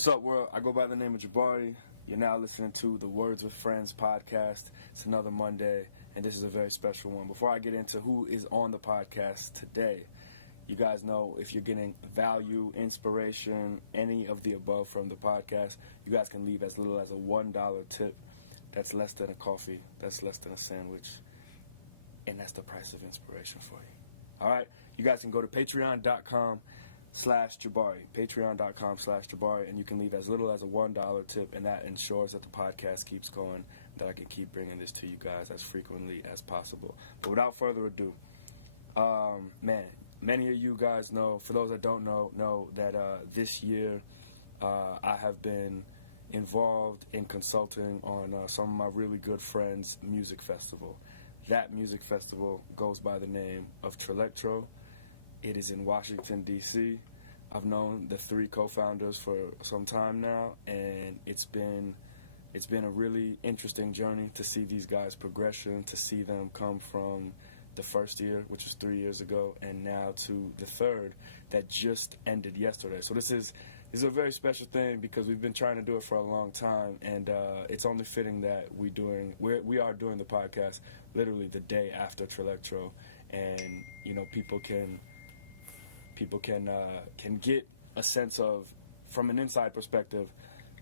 What's up, world? I go by the name of Jabari. You're now listening to the Words with Friends podcast. It's another Monday, and this is a very special one. Before I get into who is on the podcast today, you guys know if you're getting value, inspiration, any of the above from the podcast, you guys can leave as little as a $1 tip. That's less than a coffee. That's less than a sandwich. And that's the price of inspiration for you. All right? You guys can go to patreon.com/Jabari, patreon.com/Jabari, and you can leave as little as a $1 tip, and that ensures that the podcast keeps going, that I can keep bringing this to you guys as frequently as possible. But without further ado, many of you guys know, for those that don't know that this year I have been involved in consulting on some of my really good friends' music festival. That music festival goes by the name of Trillectro. It is in Washington, D.C. I've known the three co-founders for some time now, and it's been a really interesting journey to see these guys' progression, to see them come from the first year, which was 3 years ago, and now to the third that just ended yesterday. So this is a very special thing because we've been trying to do it for a long time, and it's only fitting that we are doing the podcast literally the day after Trillectro, and you know people can get a sense of, from an inside perspective,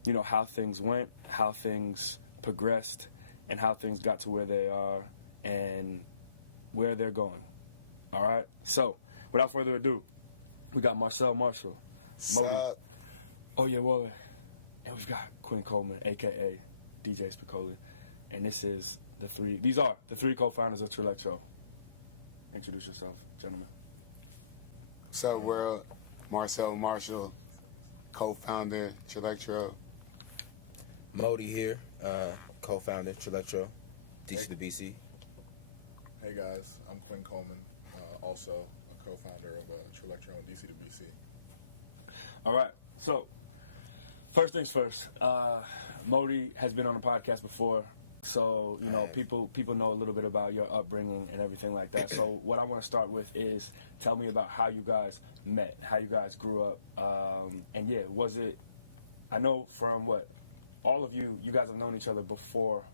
you know, how things went, how things progressed, and how things got to where they are, and where they're going. All right? So, without further ado, we got Marcel Marshall. Sup? Oh, yeah, well, and we've got Quinn Coleman, a.k.a. DJ Spicoli. And these are the three co-founders of Trillectro. Introduce yourself, gentlemen. What's up, world? Marcel Marshall, co-founder, Trillectro. Modi here, co-founder, Trillectro, DC to BC. Hey guys, I'm Quinn Coleman, also a co-founder of Trillectro and DC to BC. All right, so first things first. Modi has been on the podcast before, so you know people know a little bit about your upbringing and everything like that. So what I want to start with is tell me about how you guys met, how you guys grew up, and yeah, was it? I know from what all of you guys have known each other before.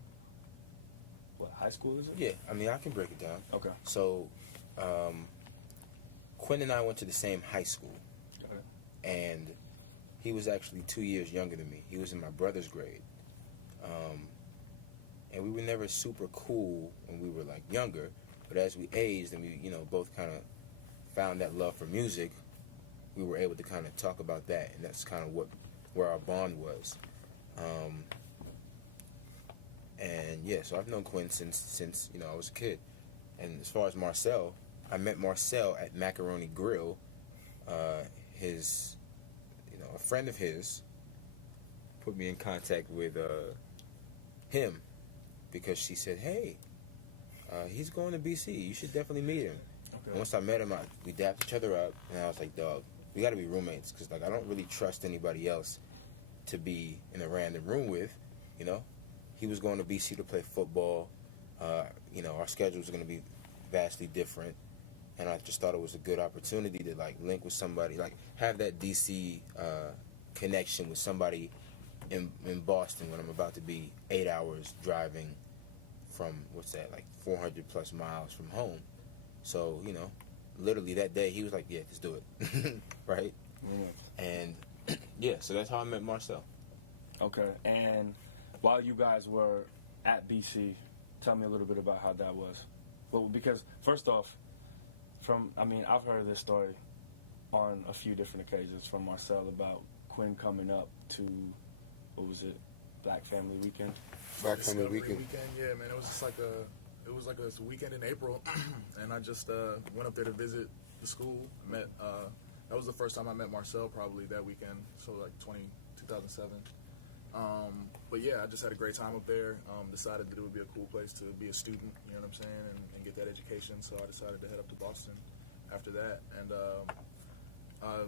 What, high school is it? Yeah, I mean, I can break it down. Okay. So, Quinn and I went to the same high school. Okay. And he was actually 2 years younger than me. He was in my brother's grade. And we were never super cool when we were, like, younger. But as we aged and we, you know, both kind of found that love for music, we were able to kind of talk about that. And that's kind of where our bond was. And yeah, so I've known Quinn since you know I was a kid. And as far as Marcel, I met Marcel at Macaroni Grill. A friend of his put me in contact with him because she said, "Hey, he's going to BC. You should definitely meet him." Okay. And once I met him, we dapped each other up, and I was like, "Dog, we got to be roommates because like I don't really trust anybody else to be in a random room with, you know." He was going to BC to play football. You know, our schedules were going to be vastly different. And I just thought it was a good opportunity to, like, link with somebody, like, have that DC connection with somebody in Boston when I'm about to be 8 hours driving from, 400 plus miles from home. So, you know, literally that day, he was like, yeah, let's do it. Right? Mm. And, yeah, so that's how I met Marcel. Okay, and while you guys were at BC, tell me a little bit about how that was. Well, because first off, I've heard this story on a few different occasions from Marcel about Quinn coming up to, what was it, Black Family Weekend? Black Family Weekend. Yeah, man, it was just like a weekend in April, and I just went up there to visit the school. That was the first time I met Marcel, probably that weekend, so like 2007. But yeah, I just had a great time up there. Decided that it would be a cool place to be a student, you know what I'm saying, and get that education. So I decided to head up to Boston after that. And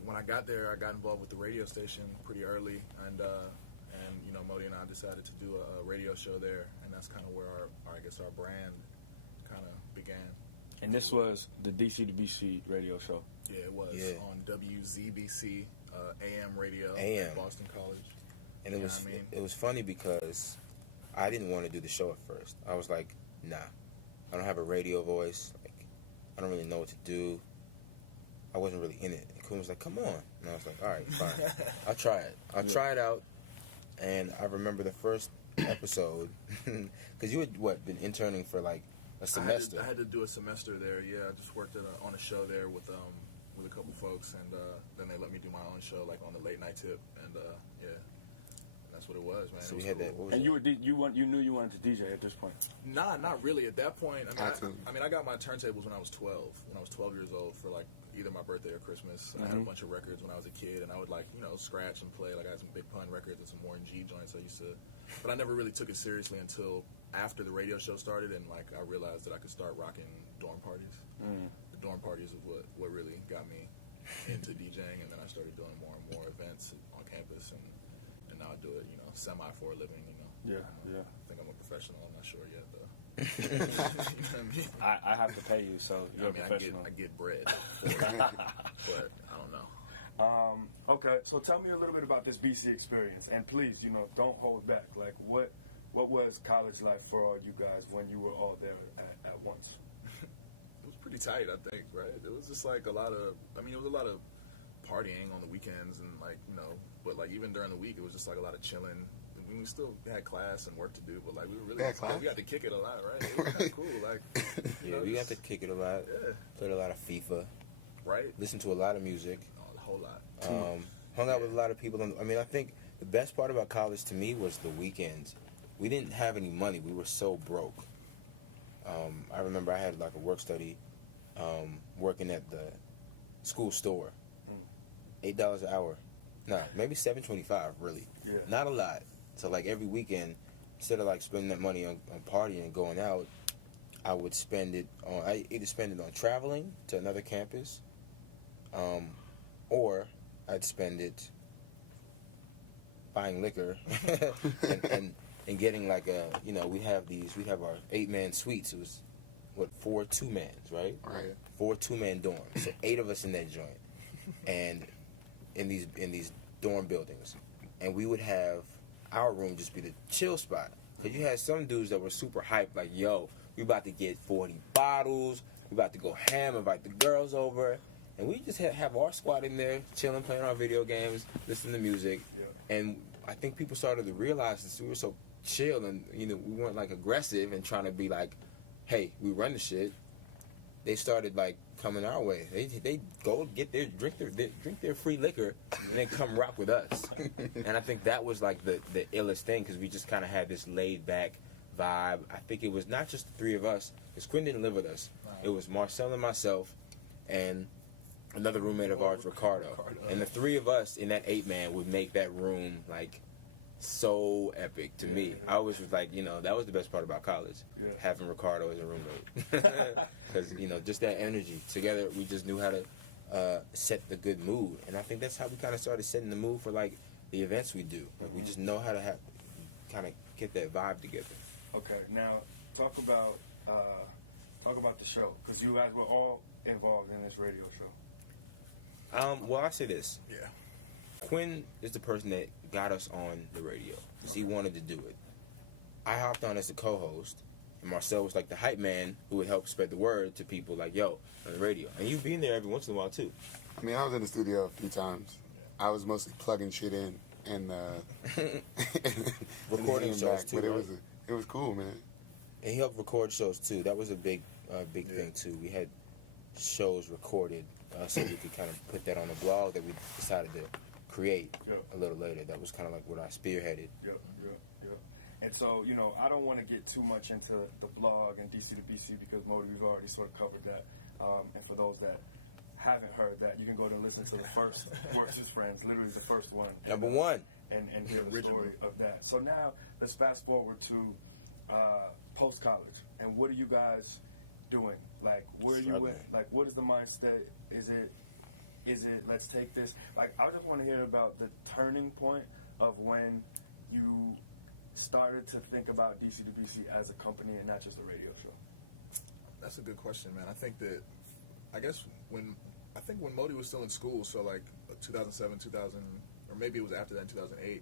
when I got there, I got involved with the radio station pretty early, and you know, Modi and I decided to do a radio show there, and that's kind of where our brand kind of began. And this was the DC to BC radio show. Yeah, it was on WZBC AM radio AM. at Boston College. And it was it was funny because I didn't want to do the show at first. I was like, nah, I don't have a radio voice. Like, I don't really know what to do. I wasn't really in it. And Quinn was like, come on. And I was like, all right, fine. I'll try it. I'll try it out. And I remember the first episode, because you had, been interning for like a semester? I had to do a semester there, yeah. I just worked on a show there with a couple folks, and then they let me do my own show, like on the late night tip, and yeah. That's what it was, man. So we had cool. that. And you knew you wanted to DJ at this point. Nah, not really. At that point, I mean, I got my turntables when I was 12. When I was 12 years old for like either my birthday or Christmas. I had a bunch of records when I was a kid, and I would like scratch and play. Like I had some Big Pun records and some Warren G joints I used to, but I never really took it seriously until after the radio show started, and like I realized that I could start rocking dorm parties. The dorm parties is what really got me into DJing, and then I started doing more and more events on campus, and now I do it, semi for a living, Yeah. I think I'm a professional. I'm not sure yet, though. You know what I mean? I have to pay you, so you're a professional. I get bread, but I don't know. Okay, so tell me a little bit about this BC experience, and please, don't hold back. Like, what was college life for all you guys when you were all there at once? It was pretty tight, I think, right? It was just like it was a lot of partying on the weekends, and but like even during the week, it was just like a lot of chilling. I mean, we still had class and work to do, but like we were really we got to kick it a lot, right? It was kind of cool, like we got to kick it a lot. Yeah, played a lot of FIFA, right? Listened to a lot of music, a whole lot. Hung out with a lot of people. I think the best part about college to me was the weekends. We didn't have any money. We were so broke. I remember I had like a work study, working at the school store, $8 an hour. Nah, maybe $7.25. Really, not a lot. So like every weekend, instead of like spending that money on partying and going out, I would spend it on. I either spend it on traveling to another campus, or I'd spend it buying liquor and getting like we have our 8-man suites. It was 4 2-mans, right? Right. 4 2-man dorms. So 8 of us in that joint, and in these dorm buildings, and we would have our room just be the chill spot, because you had some dudes that were super hyped, like, yo, we about to get 40 bottles, we about to go ham, invite the girls over, and we just have our squad in there chilling, playing our video games, listening to music. And I think people started to realize that we were so chill, and we weren't like aggressive and trying to be like, hey, we run the shit. They started like coming our way. They go get their drink their free liquor and then come rock with us. And I think that was like the illest thing, because we just kind of had this laid back vibe. I think it was not just the 3 of us, because Quinn didn't live with us. It was Marcel and myself and another roommate of ours, Ricardo. And the 3 of us in that 8-man would make that room like so epic to me. I always was like, that was the best part about college, having Ricardo as a roommate, because just that energy together. We just knew how to set the good mood, and I think that's how we kind of started setting the mood for like the events we do. Like we just know how to kind of get that vibe together. Okay, now talk about the show, because you guys were all involved in this radio show. Well, I say this. Yeah. Quinn is the person that got us on the radio, because he wanted to do it. I hopped on as the co-host, and Marcel was like the hype man who would help spread the word to people, like, yo, on the radio. And you being there every once in a while, too. I mean, I was in the studio a few times. I was mostly plugging shit in and recording shows, back, too, but right? it was cool, man. And he helped record shows, too. That was a big thing, too. We had shows recorded, so we could kind of put that on the blog that we decided to create a little later. That was kind of like what I spearheaded. Yep. And so, I don't want to get too much into the blog and DC to BC, because Modi, we've already sort of covered that. And for those that haven't heard that, you can go to listen to the first Works as Friends, literally the first one. Number 1. And hear the story of that. So now, let's fast forward to post-college. And what are you guys doing? Like, where are you at? Like, what is the mindset? Is it let's take this? Like, I just want to hear about the turning point of when you started to think about DC to BC as a company and not just a radio show. That's a good question, man. I think when Modi was still in school, so like 2007, 2000, or maybe it was after that in 2008.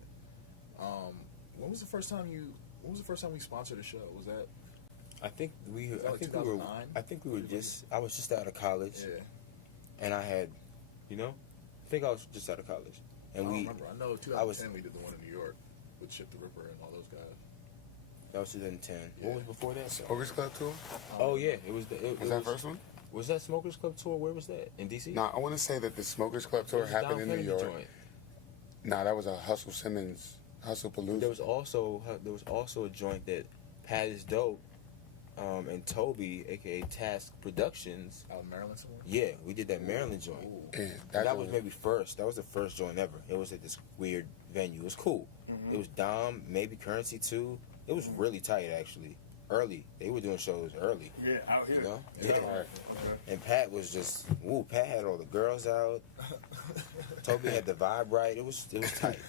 When was the first time we sponsored a show? Was that? I think we. Was that I like think we were. 2009? I think we were just. I was just out of college, Yeah. and I had, I think I was just out of college, and I don't we. remember. I know 2010 we did the one in New York with Chip the Ripper and all those guys. That was 2010. Yeah. What was before that? Smokers Club tour? Oh yeah, it was. Was that first one? Was that Smokers Club tour? Where was that? In DC? No, I want to say that the Smokers Club tour happened in New York. No, that was a Hustle Simmons, Hustle Palooza. There was also a joint that Pat is Dope, and Toby, aka Task Productions. Out in Maryland somewhere? Yeah, we did that Maryland joint. Ooh. Yeah, That was maybe first. That was the first joint ever. It was at this weird venue. It was cool. It was Dom, maybe Currency too. It was really tight actually. Early, they were doing shows early. Yeah, out here. You know? Yeah. Yeah. And Pat was just Pat had all the girls out. Toby had the vibe right. It was tight.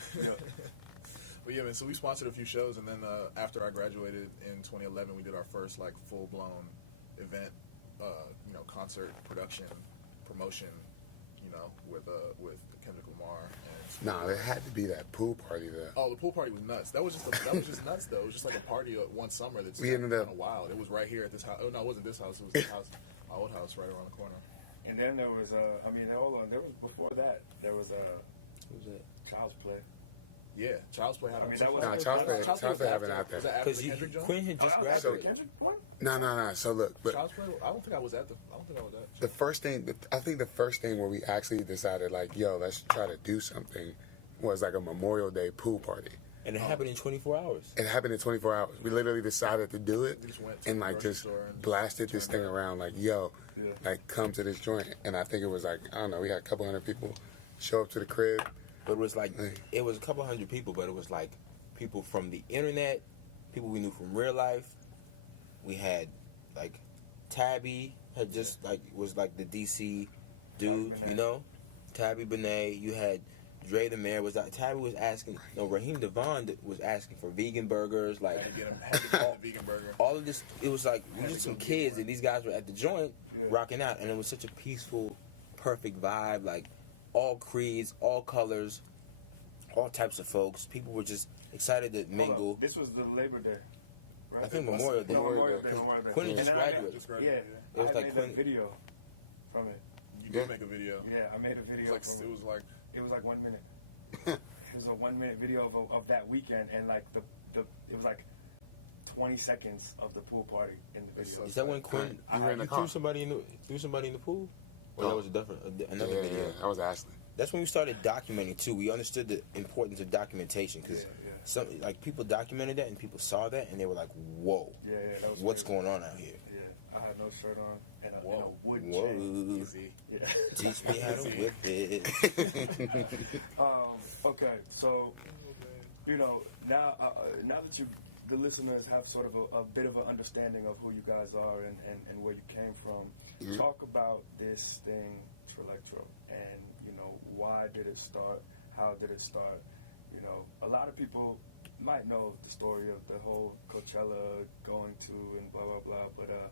But yeah, man. So we sponsored a few shows, and then after I graduated in 2011, we did our first like full blown event, concert production, promotion, with Kendrick Lamar. Nah, it had to be that pool party though. Oh, the pool party was nuts. That was just nuts though. It was just like a party one summer that's We kind ended up- of wild. It was right here at this house. Oh no, it wasn't this house. It was this house, my old house, right around the corner. And then there was hold on. There was before that. There was What was that? Child's Play. Yeah, Child's Play had. I mean, that was- Nah, Child's Play happened out there. Was that after Because the Kendrick joint? Quinn had just Oh, graduated. Kendrick point? No. So look, but Child's Play. I don't think I was at. the first thing, I think the first thing where we actually decided like, yo, let's try to do something was like a Memorial Day pool party. And it happened in 24 hours. It happened in 24 hours. We literally decided to do it We just went to and the like grocery just store and blasted this turned thing up. around like, yo, Yeah. like come to this joint. And I think it was like, I don't know, we had a couple hundred people show up to the crib. But it was like, Hey. it was a couple hundred people, but it was like people from the internet, people we knew from real life. We had like Tabby had just was like the DC dude, Tabby Benet. you know? Tabby Benet. You had Dre the Mayor was out. Tabby was asking, Raheem Devon was asking for vegan burgers, like Had to get him the vegan burger. all of this. It was like we Had were to just some go get kids, one. and these guys were at the joint Yeah. rocking out, and it was such a peaceful, perfect vibe. Like all creeds, all colors, all types of folks. People were just excited to Hold mingle. up. This was the Labor Day. Right? I think Memorial Day. No, Memorial Day. Because Memorial Day. Quinn had And just then I made- graduated. Just Yeah, graduated. It was I like made Quinn- a video from it. You Yeah. did make a video. Yeah, I made a It video. was from it was like It was like 1 minute. It was a 1 minute video of that weekend, and like the it was like 20 seconds of the pool party in the It's video. so Is that when Quinn You were in the you car. threw somebody in the pool? Or No. that was a different another yeah, video. yeah, that was Ashley. That's when we started documenting too. We understood the importance of documentation because Yeah, yeah. some like people documented that and people saw that and they were like, "Whoa, Yeah, that was what's crazy. going on out here?" Yeah, I had no shirt on and a Whoa. wooden Whoa. chain. easy. Yeah. Teach me how to whip it. Okay, so now that the listeners have sort of a bit of an understanding of who you guys are and where you came from, Mhm. talk about this thing, Trillectro, and why did it start? How did it start? A lot of people might know the story of the whole Coachella going to and blah blah blah, but I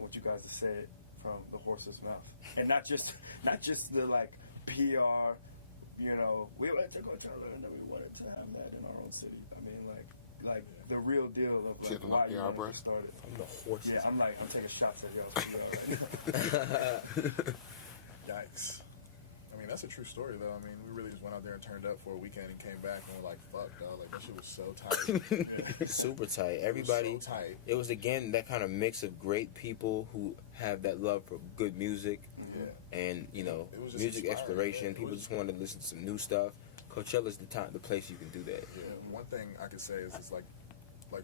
want you guys to say it from the horse's mouth, and not just the like PR. We went to Coachella and then we wanted to have that in our own city. I mean, like the real deal of like Shit on why my you PR, wanted bro. to start it. I'm the horse. Yeah, I'm taking shots at y'all. Right Yikes. I mean, that's a true story, though. I mean, we really just went out there and turned up for a weekend and came back and we're like, fuck, dog. Like, that shit was so tight. Super tight. It was Everybody. so tight. It was again that kind of mix of great people who have that love for good music Yeah. and It was just music inspiring, exploration. yeah. It People was- just wanted to listen to some new stuff. Coachella's the place you can do that. Yeah, one thing I could say is it's like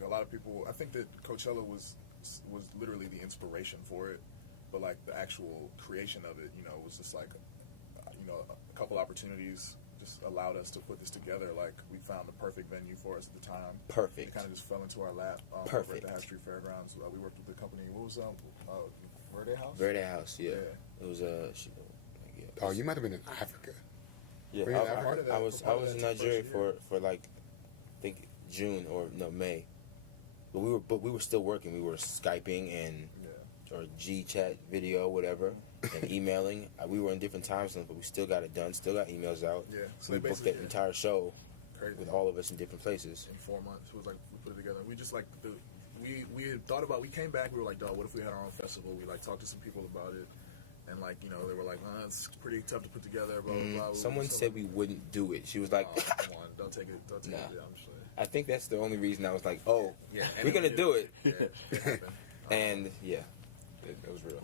a lot of people. I think that Coachella was literally the inspiration for it, but like the actual creation of it, was just like, a couple opportunities just allowed us to put this together. Like we found the perfect venue for us at the time. Perfect. It kind of just fell into our lap. Over Perfect. at the High Street Fairgrounds, we worked with the company. What was Verde House? Verde House, yeah. Yeah. It was Oh, you might have been in Africa. yeah. were you in I, Africa? I, Part of that- I was part of in that Nigeria first for like I think June or no May, but we were still working. We were Skyping and Yeah. or G chat video whatever, and emailing. We were in different time zones, but we still got it done. Still got emails out. Yeah. So We they booked basically that entire show crazy. with all of us in different places. In 4 months. It was like we put it together. We just like we had thought about. We came back. We were like, dog, what if we had our own festival? We like talked to some people about it, and like they were like, it's pretty tough to put together. Blah blah blah. Someone said we wouldn't do it. She was like, oh, come on, don't take it. Don't take Nah. it. I'm just like, I think that's the only reason I was like, oh, yeah, we're gonna do it. Yeah, it happened. And yeah, it was real.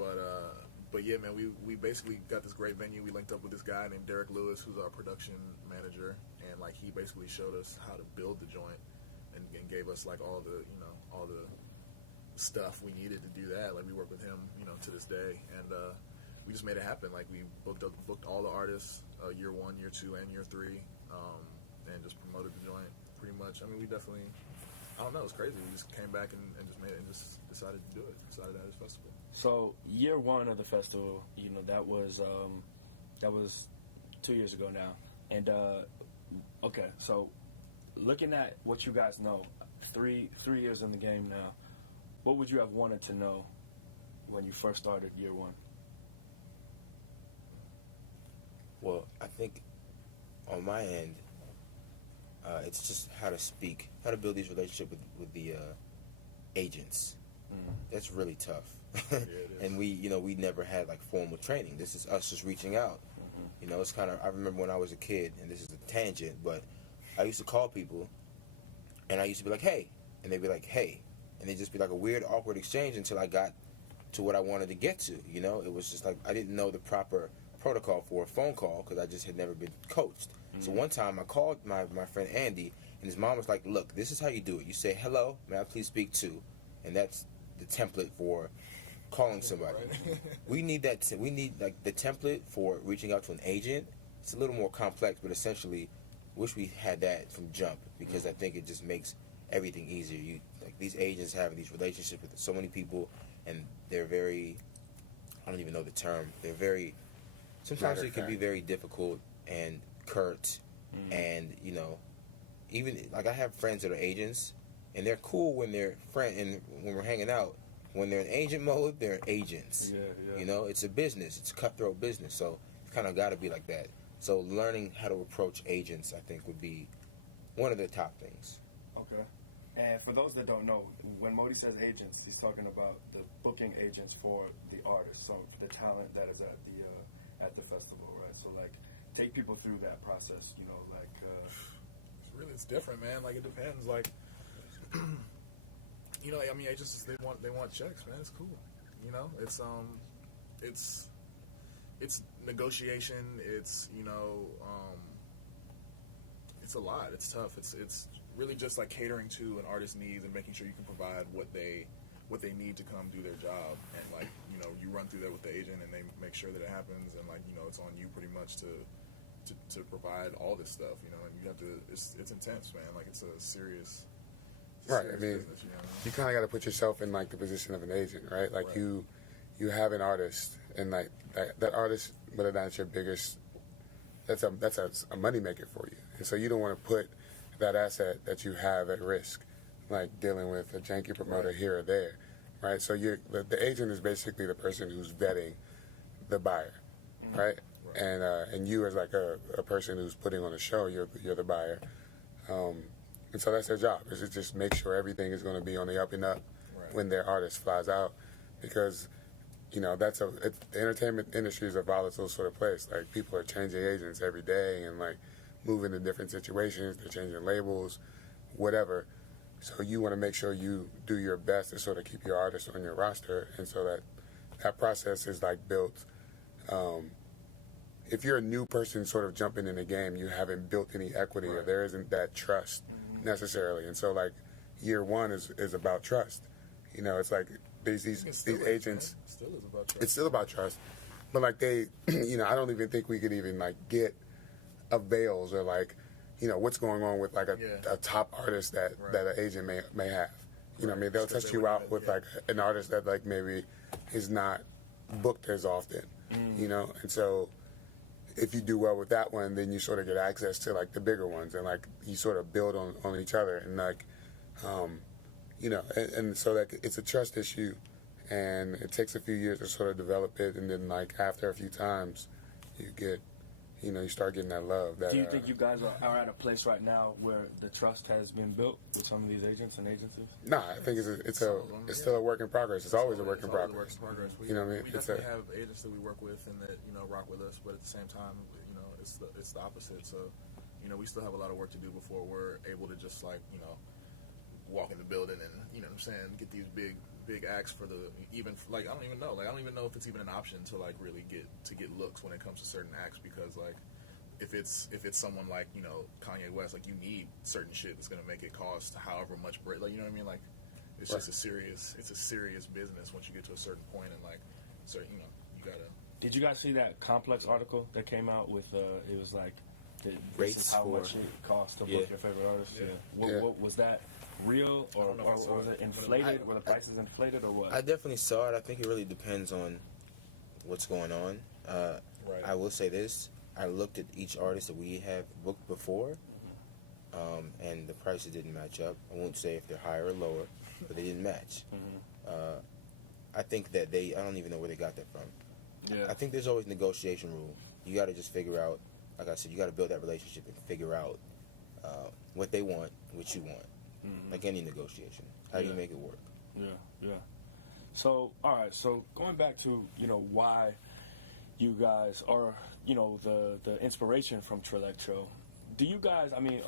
But yeah, man, we basically got this great venue. We linked up with this guy named Derek Lewis, who's our production manager, and like he basically showed us how to build the joint, and gave us like all the stuff we needed to do that. Like we work with him, to this day, and we just made it happen. Like we booked all the artists, year 1, year 2, and year 3, and just promoted the joint pretty much. I mean, we definitely, I don't know, it's crazy. We just came back and just made it and just decided to do it. Decided to have this festival. So year 1 of the festival, that was 2 years ago now. And okay, so looking at what you guys know, three years in the game now, what would you have wanted to know when you first started year 1? Well, I think on my end, it's just how to build these relationships with the agents. That's really tough. Yeah, it is. And we never had like formal training. This is us just reaching out. It's kind of, I remember when I was a kid, and this is a tangent, but I used to call people, and I used to be like, hey, and they'd be like, hey, and it'd just be like a weird, awkward exchange until I got to what I wanted to get to. It was just like I didn't know the proper protocol for a phone call because I just had never been coached. So one time I called my friend Andy, and his mom was like, look, this is how you do it. You say, hello, may I please speak to, and that's the template for calling somebody. Right. We need like the template for reaching out to an agent. It's a little more complex, but essentially, wish we had that from jump, because I think it just makes everything easier. These agents have these relationships with so many people, and they're very, I don't even know the term. They're very, sometimes it can be very difficult and curt, and even like I have friends that are agents, and they're cool when they're and when we're hanging out. When they're in agent mode, they're agents. Yeah. It's a business. It's a cutthroat business. So it's kind of got to be like that. So learning how to approach agents, I think, would be one of the top things. Okay. And for those that don't know, when Modi says agents, he's talking about the booking agents for the artists, so for the talent that is at the festival, right? So like, take people through that process. It's different, man. Like it depends. Like I mean, agents they want checks, man. It's cool. It's negotiation. It's it's a lot. It's tough. It's really just like catering to an artist's needs and making sure you can provide what they need to come do their job. And like you run through that with the agent, and they make sure that it happens. And like it's on you pretty much to provide all this stuff. And you have to. It's intense, man. Like it's a serious. Right. I mean, you kind of got to put yourself in like the position of an agent, right? Like Right. you have an artist, and like that artist, whether that's your biggest, that's a money maker for you, and so you don't want to put that asset that you have at risk, like dealing with a janky promoter here or there, right? So the agent is basically the person who's vetting the buyer, right? And you as like a person who's putting on a show, you're the buyer. And so that's their job, is to just make sure everything is going to be on the up and up when their artist flies out. Because, the entertainment industry is a volatile sort of place. Like, people are changing agents every day and, like, moving to different situations. They're changing labels, whatever. So you want to make sure you do your best to sort of keep your artist on your roster. And so that process is, like, built. If you're a new person sort of jumping in the game, you haven't built any equity, or there isn't that trust necessarily. And so like year 1 is about trust. It's like these agents. Still is about trust. It's still about trust, but like they, I don't even think we could even like get avails or like, what's going on with like a top artist that an agent may have. What I mean, they'll test you out with like an artist that like maybe is not booked as often, and so. If you do well with that one, then you sort of get access to like the bigger ones, and like you sort of build on each other, and like, and so like it's a trust issue, and it takes a few years to sort of develop it, and then like after a few times, you get, you start getting that love. That, do you think you guys are at a place right now where the trust has been built with some of these agents and agencies? Nah, I think it's still a work in progress. It's always a work in progress. You know what I mean? We definitely have agents that we work with and that rock with us, but at the same time, it's the opposite. So, we still have a lot of work to do before we're able to just walk in the building and get these big acts for the I don't even know if it's even an option to really get looks when it comes to certain acts, because if it's someone like Kanye West, you need certain shit that's gonna make it cost however much bread, you know what I mean, it's right. just it's a serious business once you get to a certain point, and you gotta. Did you guys see that Complex article that came out with it was this Rates is how for- much it costs to book Yeah. your favorite artist? Yeah. What was that real, or don't know if I saw was it. it inflated? Were the prices inflated, or what? I definitely saw it. I think it really depends on what's going on. Right. I will say this. I looked at each artist that we have booked before, and the prices didn't match up. I won't say if they're higher or lower, but they didn't match. I think that I don't even know where they got that from. Yeah. I think there's always negotiation room. You got to just figure out, like I said, you got to build that relationship and figure out what they want, what you want. Like any negotiation. How do you make it work? Yeah. So, all right. So going back to why you guys are the inspiration from Trillectro. Do you guys? I mean,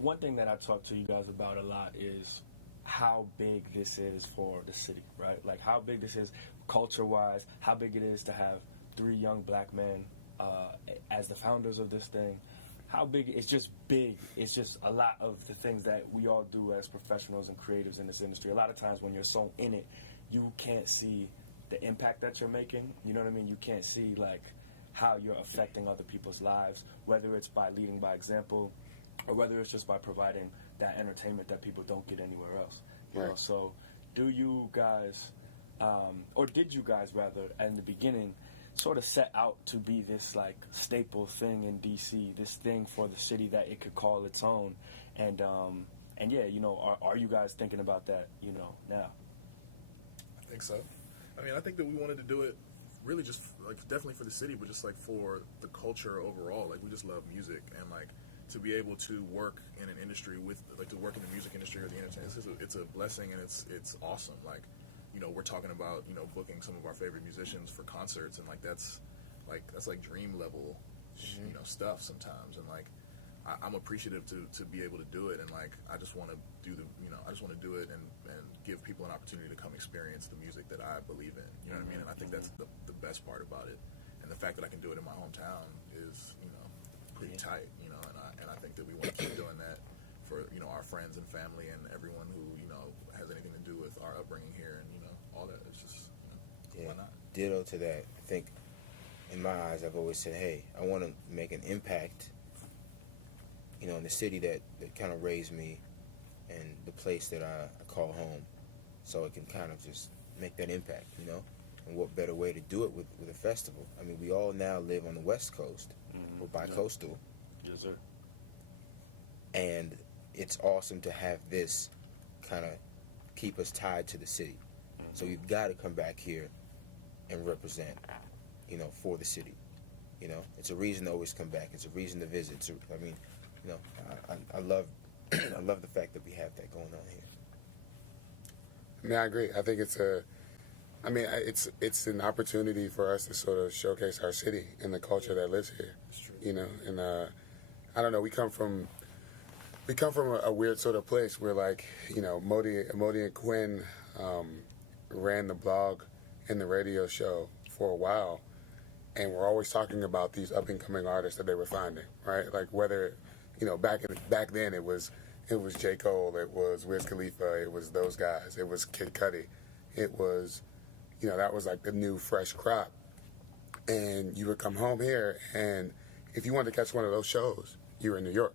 one thing that I talk to you guys about a lot is how big this is for the city, right? Like how big this is culture-wise. How big it is to have 3 young black men as the founders of this thing. How big? It's just big. It's just a lot of the things that we all do as professionals and creatives in this industry. A lot of times when you're so in it, you can't see the impact that you're making. You know what I mean? You can't see how you're affecting other people's lives, whether it's by leading by example or whether it's just by providing that entertainment that people don't get anywhere else. You know? So do you guys, or did you guys rather, in the beginning, sort of set out to be this staple thing in DC, this thing for the city that it could call its own, and yeah, are you guys thinking about that, now? I think so. I mean, I think that we wanted to do it really just definitely for the city, but just for the culture overall. We just love music, and to be able to work in an industry to work in the music industry or the entertainment, it's a blessing, and it's awesome. We're talking about booking some of our favorite musicians for concerts, and that's dream level stuff sometimes, and I'm appreciative to be able to do it, and I just want to do do it and give people an opportunity to come experience the music that I believe in. You know what I mean? And I think that's the best part about it, and the fact that I can do it in my hometown is pretty tight. And I think that we want to keep doing that for our friends and family and everyone who has anything to do with our upbringing here, and all that. It's just why not? Ditto to that. I think in my eyes, I've always said, hey, I want to make an impact in the city that kind of raised me and the place that I call home, so it can kind of just make that impact, and what better way to do it with a festival. I mean, we all now live on the West Coast. We're bi-coastal. Yes, sir. And it's awesome to have this kind of keep us tied to the city. So we've got to come back here and represent, for the city. It's a reason to always come back. It's a reason to visit. I love I love the fact that we have that going on here. I mean, I agree. I think it's an opportunity for us to sort of showcase our city and the culture that lives here. And I don't know. We come from a weird sort of place where Modi and Quinn ran the blog and the radio show for a while, and we're always talking about these up and coming artists that they were finding, right? Whether back then it was J. Cole, it was Wiz Khalifa, it was those guys, it was Kid Cudi, it was that was the new fresh crop, and you would come home here, and if you wanted to catch one of those shows, you were in New York.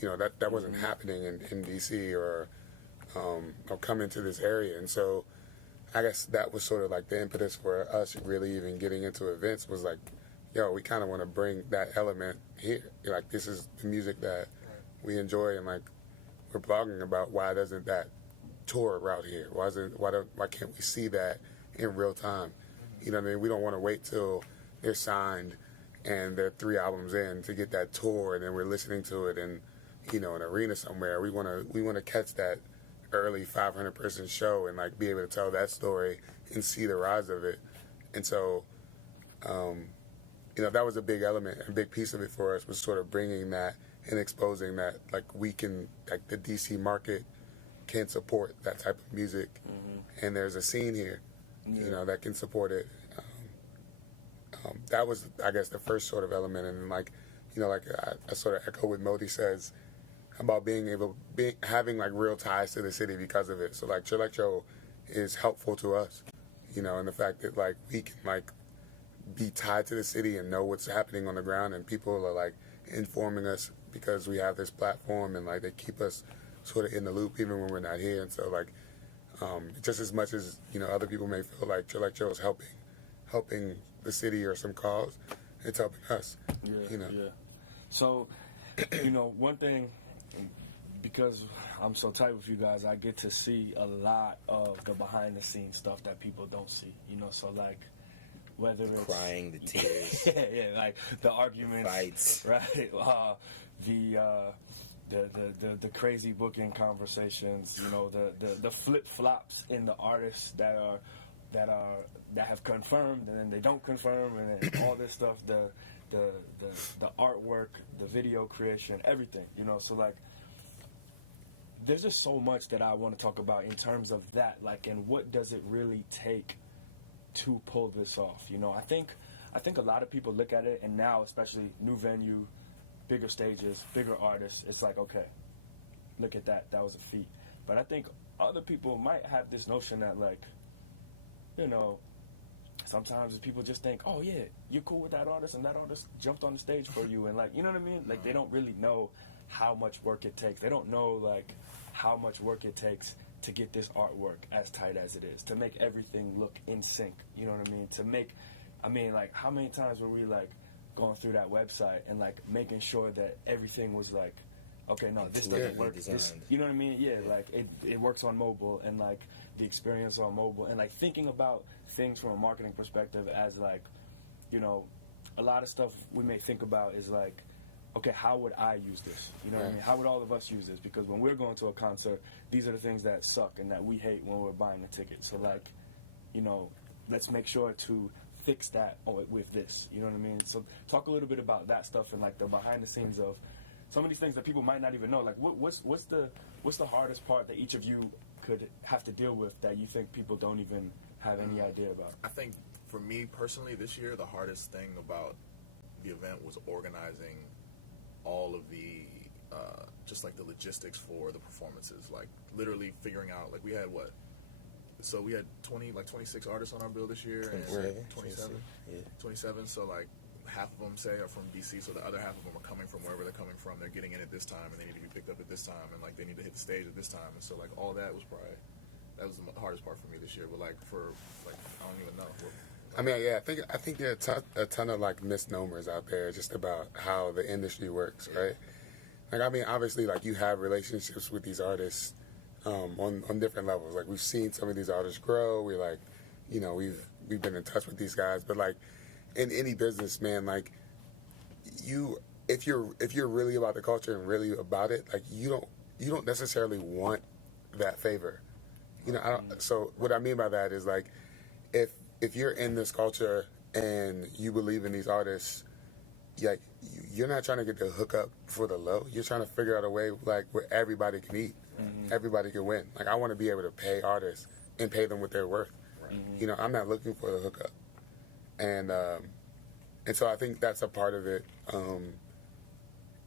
That wasn't happening in DC or come into this area. And so I guess that was sort of the impetus for us really even getting into events was we kind of want to bring that element here. This is the music that we enjoy, and we're blogging about why doesn't that tour route here? Why can't we see that in real time. You know what I mean? We don't want to wait till they're signed and they're 3 albums in to get that tour, and then we're listening to it in, you know, an arena somewhere. We want to catch that early 500 person show and like be able to tell that story and see the rise of it. And so, you know, that was a big element, a big piece of it for us, was sort of bringing that and exposing that, like, we can, like, the DC market can support that type of music, and there's a scene here, you know, that can support it. That was, I guess, the first sort of element. And then, like, you know, like I sort of echo what Modi says about having like real ties to the city because of it. So like Trillectro is helpful to us, you know, and the fact that like we can like be tied to the city and know what's happening on the ground, and people are like informing us because we have this platform, and like they keep us sort of in the loop even when we're not here. And so like just as much as, you know, other people may feel like Trillectro is helping the city or some cause, it's helping us. Yeah, you know. Yeah. So, you know, one thing, because I'm so tight with you guys, I get to see a lot of the behind the scenes stuff that people don't see. You know, so like whether it's Crying, the tears, yeah, like the arguments, fights, right? The crazy booking conversations. You know, the flip flops in the artists that have confirmed and then they don't confirm, and then all this stuff. The artwork, the video creation, everything. You know, so like there's just so much that I want to talk about in terms of that. Like, and what does it really take to pull this off? You know, I think a lot of people look at it, and now especially new venue, bigger stages, bigger artists, it's like, okay, look at that was a feat. But I think other people might have this notion that, like, you know, sometimes people just think, oh yeah, you're cool with that artist, and that artist jumped on the stage for you, and like, you know what I mean? Like, they don't really know how much work it takes. They don't know like how much work it takes to get this artwork as tight as it is, to make everything look in sync. You know what I mean? To make, I mean, like, how many times were we like going through that website and like making sure that everything was like, okay, no, this doesn't work. This, you know what I mean? Yeah, like it works on mobile, and like the experience on mobile, and like thinking about things from a marketing perspective as like, you know, a lot of stuff we may think about is like, okay, how would I use this? You know what I mean? How would all of us use this? Because when we're going to a concert, these are the things that suck and that we hate when we're buying a ticket. So like, you know, let's make sure to fix that with this. You know what I mean? So talk a little bit about that stuff and like the behind the scenes of some of these things that people might not even know. Like what's the hardest part that each of you could have to deal with that you think people don't even have any idea about? I think for me personally this year, the hardest thing about the event was organizing all of the just like the logistics for the performances, like literally figuring out, like we had 26 artists on our bill this year, and 27 yeah. 27, so like half of them say are from DC, so the other half of them are coming from wherever they're coming from. They're getting in at this time, and they need to be picked up at this time, and like they need to hit the stage at this time. And so like all that was the hardest part for me this year. But like for like I don't even know. I mean, yeah, I think there are a ton of like misnomers out there just about how the industry works, right? Like, I mean, obviously, like you have relationships with these artists on different levels. Like we've seen some of these artists grow. We're like, you know, we've been in touch with these guys. But like in any business, man, like if you're really about the culture and really about it, like you don't necessarily want that favor, you know. So what I mean by that is like if you're in this culture and you believe in these artists, like you're not trying to get the hookup for the low. You're trying to figure out a way like where everybody can eat, everybody can win. Like I want to be able to pay artists and pay them what they're worth. Right. You know, I'm not looking for the hookup, and so I think that's a part of it,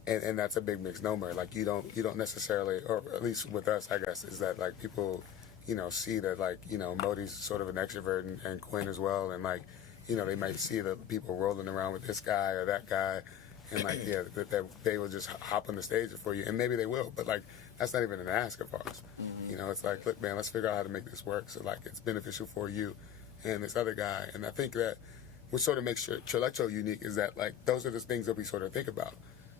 and that's a big misnomer. Like you don't necessarily, or at least with us, I guess, is that like people, you know, see that like, you know, Modi's sort of an extrovert and Quinn as well, and like, you know, they might see the people rolling around with this guy or that guy, and like, yeah, that they will just hop on the stage for you, and maybe they will, but like that's not even an ask of ours. You know, it's like, look, man, let's figure out how to make this work so like it's beneficial for you and this other guy. And I think that what sort of makes Trillectro unique is that like those are the things that we sort of think about.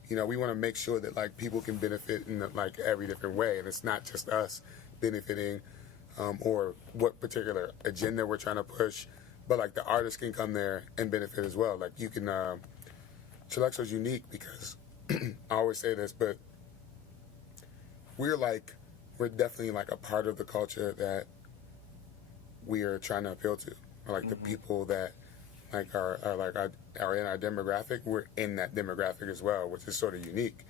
You know, we want to make sure that like people can benefit in like every different way, and it's not just us benefiting or what particular agenda we're trying to push. But like the artist can come there and benefit as well. Like you can, Trillectro's unique because I always say this, but we're definitely like a part of the culture that we are trying to appeal to, or like the people that like are in our demographic. We're in that demographic as well, which is sort of unique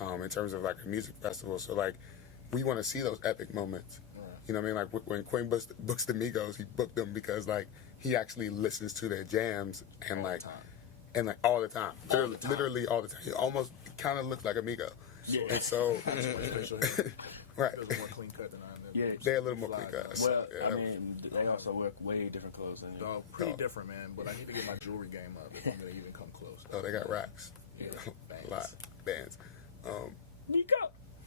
in terms of like a music festival. So like we want to see those epic moments. You know what I mean? Like when Quinn books the Migos, he booked them because like he actually listens to their jams and all the time, literally all the time. He almost kind of looks like a Migo, and so right. More clean cut than I am. Yeah, they're a little more clean cut. Well, So, yeah, I mean, they also wear way different clothes than you. Dog, pretty different, man. But I need to get my jewelry game up if I'm gonna even come close. oh, they got racks, Yeah, a lot bands. Nico.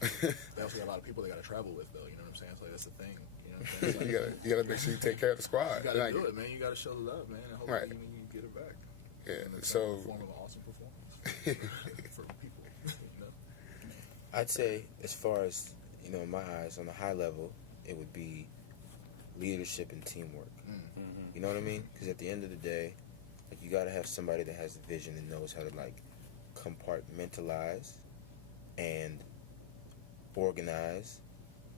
They also got a lot of people they gotta travel with, though. You know what I'm saying? So that's the thing. You know what I'm saying? you gotta make sure you take care of the squad. You gotta Like, do it, man. You gotta show the love, man. And hopefully Right. you get it back. yeah. And it's So in the form of an awesome performance for people. You know? I'd say, as far as, you know, in my eyes, on a high level, it would be leadership and teamwork. You know what I mean? Because at the end of the day, like, you got to have somebody that has a vision and knows how to, like, compartmentalize and organize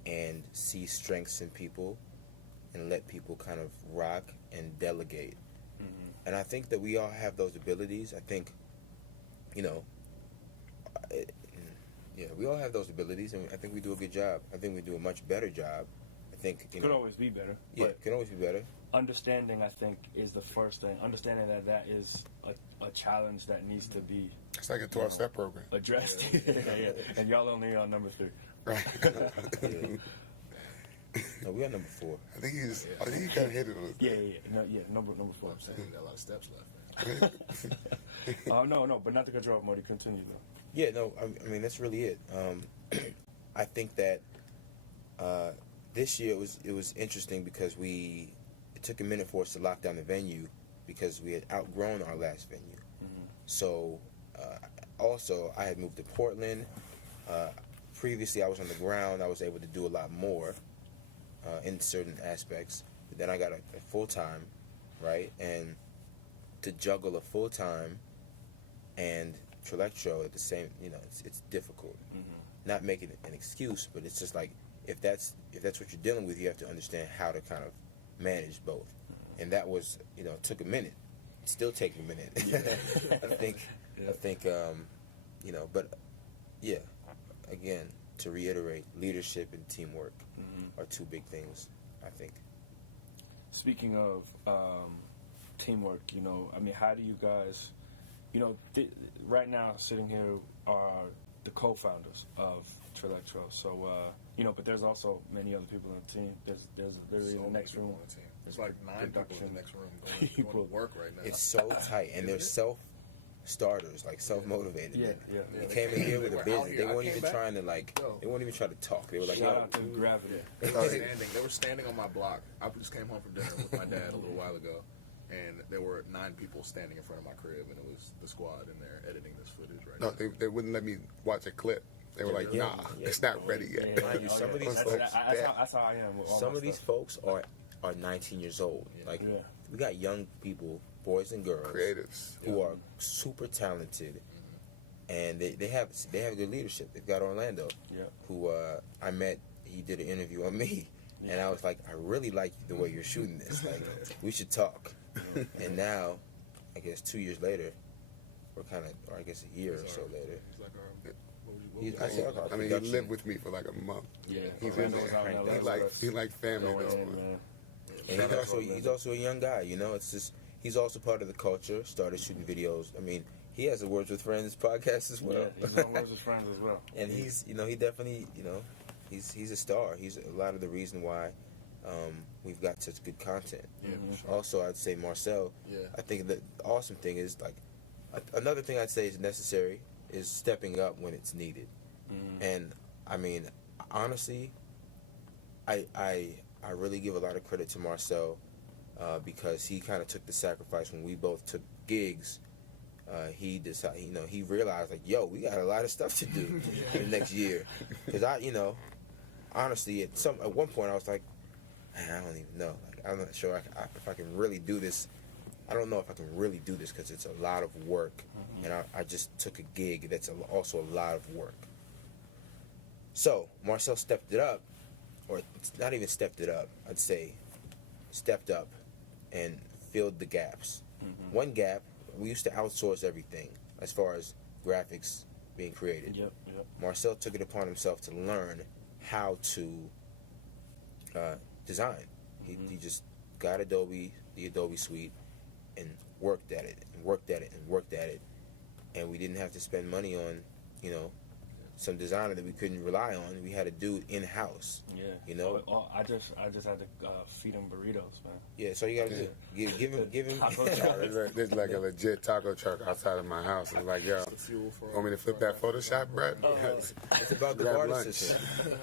and see strengths in people and let people kind of rock and delegate. And I think that we all have those abilities. I think, you know, we all have those abilities, and I think we do a good job. I think we do a much better job. I think, you know, Could always be better. yeah, But could always be better. understanding, I think, is the first thing. Understanding that is a challenge that needs to be it's like a 12-step program, addressed. Yeah. And y'all only on number 3. right? No, we are number 4. I think he kind of hit it on the Yeah. Number 4. I'm saying we got a lot of steps left, man. No, but not to cut you off, Modi. Continue though. Yeah, no, I mean, that's really it. I think that this year it was interesting because it took a minute for us to lock down the venue because we had outgrown our last venue. So also I had moved to Portland. Previously I was on the ground. I was able to do a lot more in certain aspects. But then I got a full-time, right? And to juggle a full-time and Trillectro at the same, you know, it's difficult. Not making it an excuse, but it's just like if that's what you're dealing with, you have to understand how to kind of manage both. And that was, you know, took a minute. It's still taking a minute. I think, you know, but yeah, again, to reiterate, leadership and teamwork are two big things, I think. Speaking of teamwork, you know, I mean, how do you guys, you know, right now sitting here are the co-founders of Trillectro. So, you know, but there's also many other people on the team. There's literally in the next room. On the team. There's like 9 people in the next room going to work right now. It's so tight, and they're self-starters, like self-motivated. Yeah. They came in here with a business. They weren't even back. trying to they weren't even trying to talk. They were like, Shout yo, out to Gravity. They were standing on my block. I just came home from dinner with my dad a little while ago, and there were 9 people standing in front of my crib, and it was the squad, and they're editing this footage right No, now. they wouldn't let me watch a clip. They were like, Yeah. nah, it's not ready yet. Yeah. Mind you, some of these That's folks, how I am with all some my of these stuff. folks are 19 years old. Like, Yeah. we got young people, boys and girls, Creatives. who are super talented, and they have good leadership. They've got Orlando, Yeah. who I met. He did an interview on me, and I was like, I really like the way you're shooting this. Like, we should talk. And now, I guess 2 years later, we're kind of, or I guess a year or so later. He's like, He's- I said, I mean, he production. lived with me for like a month. Yeah. He's in Orlando's out in there. LA. He like family Going though. in, man. And he's also a young guy, you know. It's just he's also part of the culture. Started shooting videos. I mean, he has a Words with Friends podcast as well. Yeah, he's on Words with Friends as well. And he's, you know, he definitely, you know, he's a star. He's a lot of the reason why we've got such good content. Yeah, for sure. Also, I'd say Marcel. Yeah. I think the awesome thing is like another thing I'd say is necessary is stepping up when it's needed. And I mean, honestly, I really give a lot of credit to Marcel because he kind of took the sacrifice when we both took gigs. He decided, you know, he realized like, yo, we got a lot of stuff to do in the next year. Because you know, honestly, at one point I was like, I don't even know. Like, I'm not sure if I can really do this. I don't know if I can really do this because it's a lot of work, and I just took a gig that's also a lot of work. So Marcel stepped it up, or it's not even stepped it up. I'd say stepped up and filled the gaps. One gap, we used to outsource everything as far as graphics being created. Yep. Marcel took it upon himself to learn how to design. He just got the Adobe suite, and worked at it, and we didn't have to spend money on, some designer that we couldn't rely on. We had a dude in house. Yeah. I just had to feed him burritos, man. Yeah. So you gotta do. Give him. There's like a legit taco truck outside of my house. It's like, yo, want me to flip that Photoshop, Brett? It's about the barter system.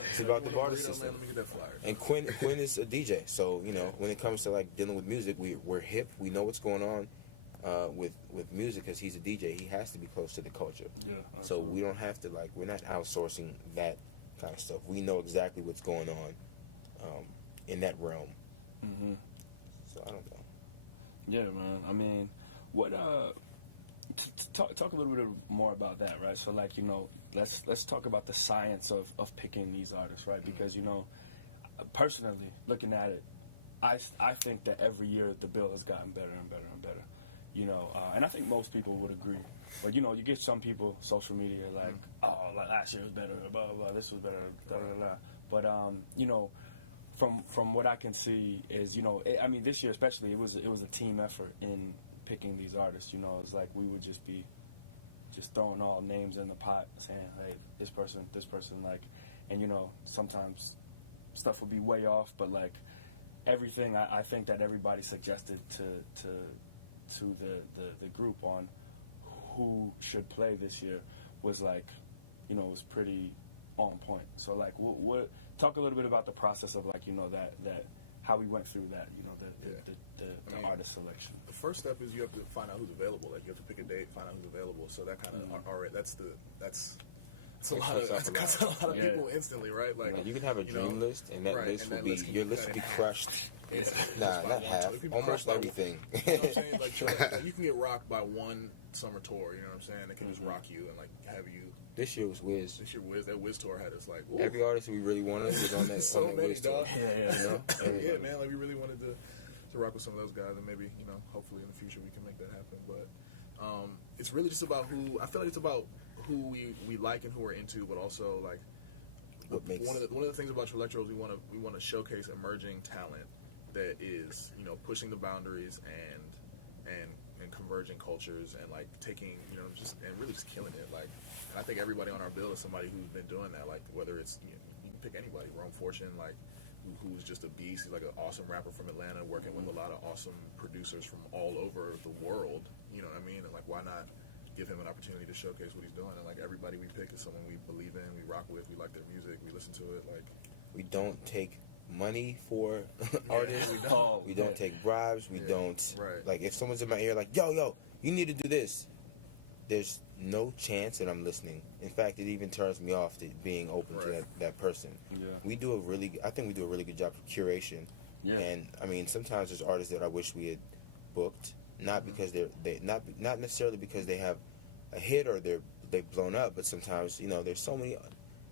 It's about the barter system. And Quinn is a DJ, so when it comes to like dealing with music, we're hip. We know what's going on with music because he's a DJ. He has to be close to the culture. Yeah. So we don't have to we're not outsourcing that kind of stuff. We know exactly what's going on in that realm. So I don't know. Yeah, man. I mean, what? Talk a little bit more about that, right? So, like, let's talk about the science of picking these artists, right? Because personally, looking at it, I think that every year the bill has gotten better and better and better. And I think most people would agree. But you get some people, social media, like, like last year was better, blah blah blah. This was better, blah blah blah. But from what I can see is, this year especially, it was a team effort in picking these artists. It's like we would just be throwing all names in the pot, saying, hey, this person, like, and sometimes stuff would be way off, but like everything I think that everybody suggested to the group on who should play this year was like, was pretty on point. So like, what talk a little bit about the process of like, that how we went through that, the artist selection. The first step is you have to find out who's available. Like you have to pick a date, find out who's available. So that kind of already that's a lot of people instantly, right? Like you can have a dream list, and that list will be your list will be crushed. Nah, not half. Almost everything. You know what I'm saying? Like you can get rocked by one summer tour. You know what I'm saying? It can just rock you and like have you. This year was Wiz. That Wiz tour had us like. Ooh. Every artist we really wanted was on that. So on that many, Wiz tour. Yeah, man. Like we really wanted to rock with some of those guys, and maybe hopefully in the future we can make that happen. But it's really just about who. I feel like it's about who we like and who we're into, but also like one of the things about Trillectro is we want to showcase emerging talent that is pushing the boundaries and converging cultures and like taking and really just killing it. Like, and I think everybody on our bill is somebody who's been doing that. Like whether it's you can pick anybody, Rome Fortune, like who's just a beast. He's like an awesome rapper from Atlanta, working with a lot of awesome producers from all over the world. You know what I mean? And like, why not give him an opportunity to showcase what he's doing? And like everybody we pick is someone we believe in, we rock with, we like their music, we listen to it. Like we don't take money for artists. We don't take bribes. We don't like if someone's in my ear like yo, you need to do this. There's no chance that I'm listening. In fact, it even turns me off to being open to that person. Yeah. I think we do a really good job of curation. Yeah. And I mean, sometimes there's artists that I wish we had booked, not because they not necessarily because they have a hit or they've blown up, but sometimes there's so many.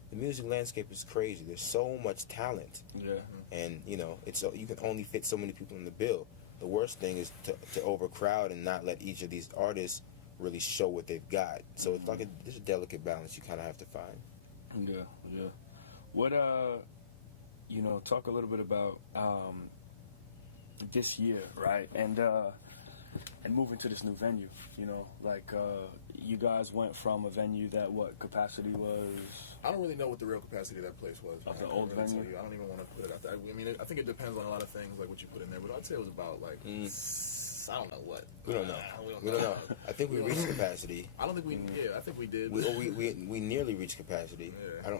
The music landscape is crazy. There's so much talent. Yeah. And it's you can only fit so many people in the bill. The worst thing is to overcrowd and not let each of these artists really show what they've got. So it's like there's a delicate balance you kind of have to find. Yeah. What talk a little bit about this year, right? And moving to this new venue. You guys went from a venue that what capacity was? I don't really know what the real capacity of that place was. Of the old venue? I don't even want to put it out there. I mean, I think it depends on a lot of things, like what you put in there. But I'd say it was about like I don't know what. We don't know. We don't know. I think we reached capacity. I don't think we. Yeah, I think we did. We nearly reached capacity. Yeah.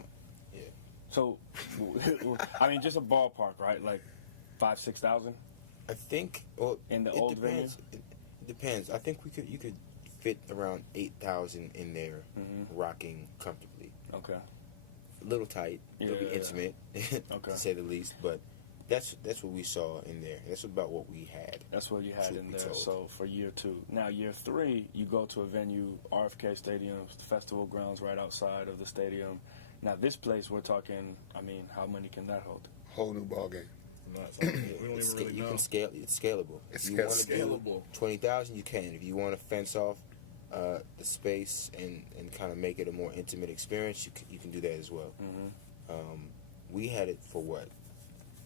So, I mean, just a ballpark, right? Like 5,000-6,000. I think. In the old venue. It depends. I think you could fit around 8,000 in there, rocking comfortably. Okay. A little tight. It'll be intimate, to say the least. But that's what we saw in there. That's about what we had. That's what you had Truth in be there. told. So for year 2. Now year 3, you go to a venue, RFK Stadium, the festival grounds right outside of the stadium. Now this place, we're talking, I mean, how many can that hold? Whole new ball game. Nuts. We don't even really You know. can scale. It's scalable. It's If you want to scalable. do 20,000, you can. If you want to fence off the space and kind of make it a more intimate experience, you can do that as well. Mm-hmm. We had it for what?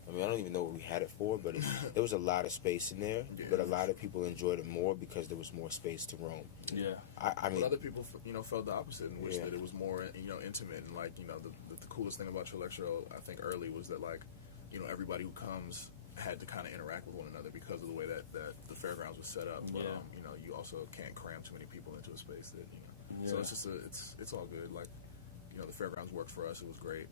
I mean, I don't even know what we had it for, but there was a lot of space in there. Yeah. But a lot of people enjoyed it more because there was more space to roam. Yeah. I mean, But other people, felt the opposite and wished Yeah. that it was more, intimate. And like, the coolest thing about Trillectro, I think early was that like, everybody who comes had to kind of interact with one another because of the way that the fairgrounds was set up. But Yeah. you also can't cram too many people into a space that Yeah. So it's just it's all good. Like, the fairgrounds worked for us. It was great.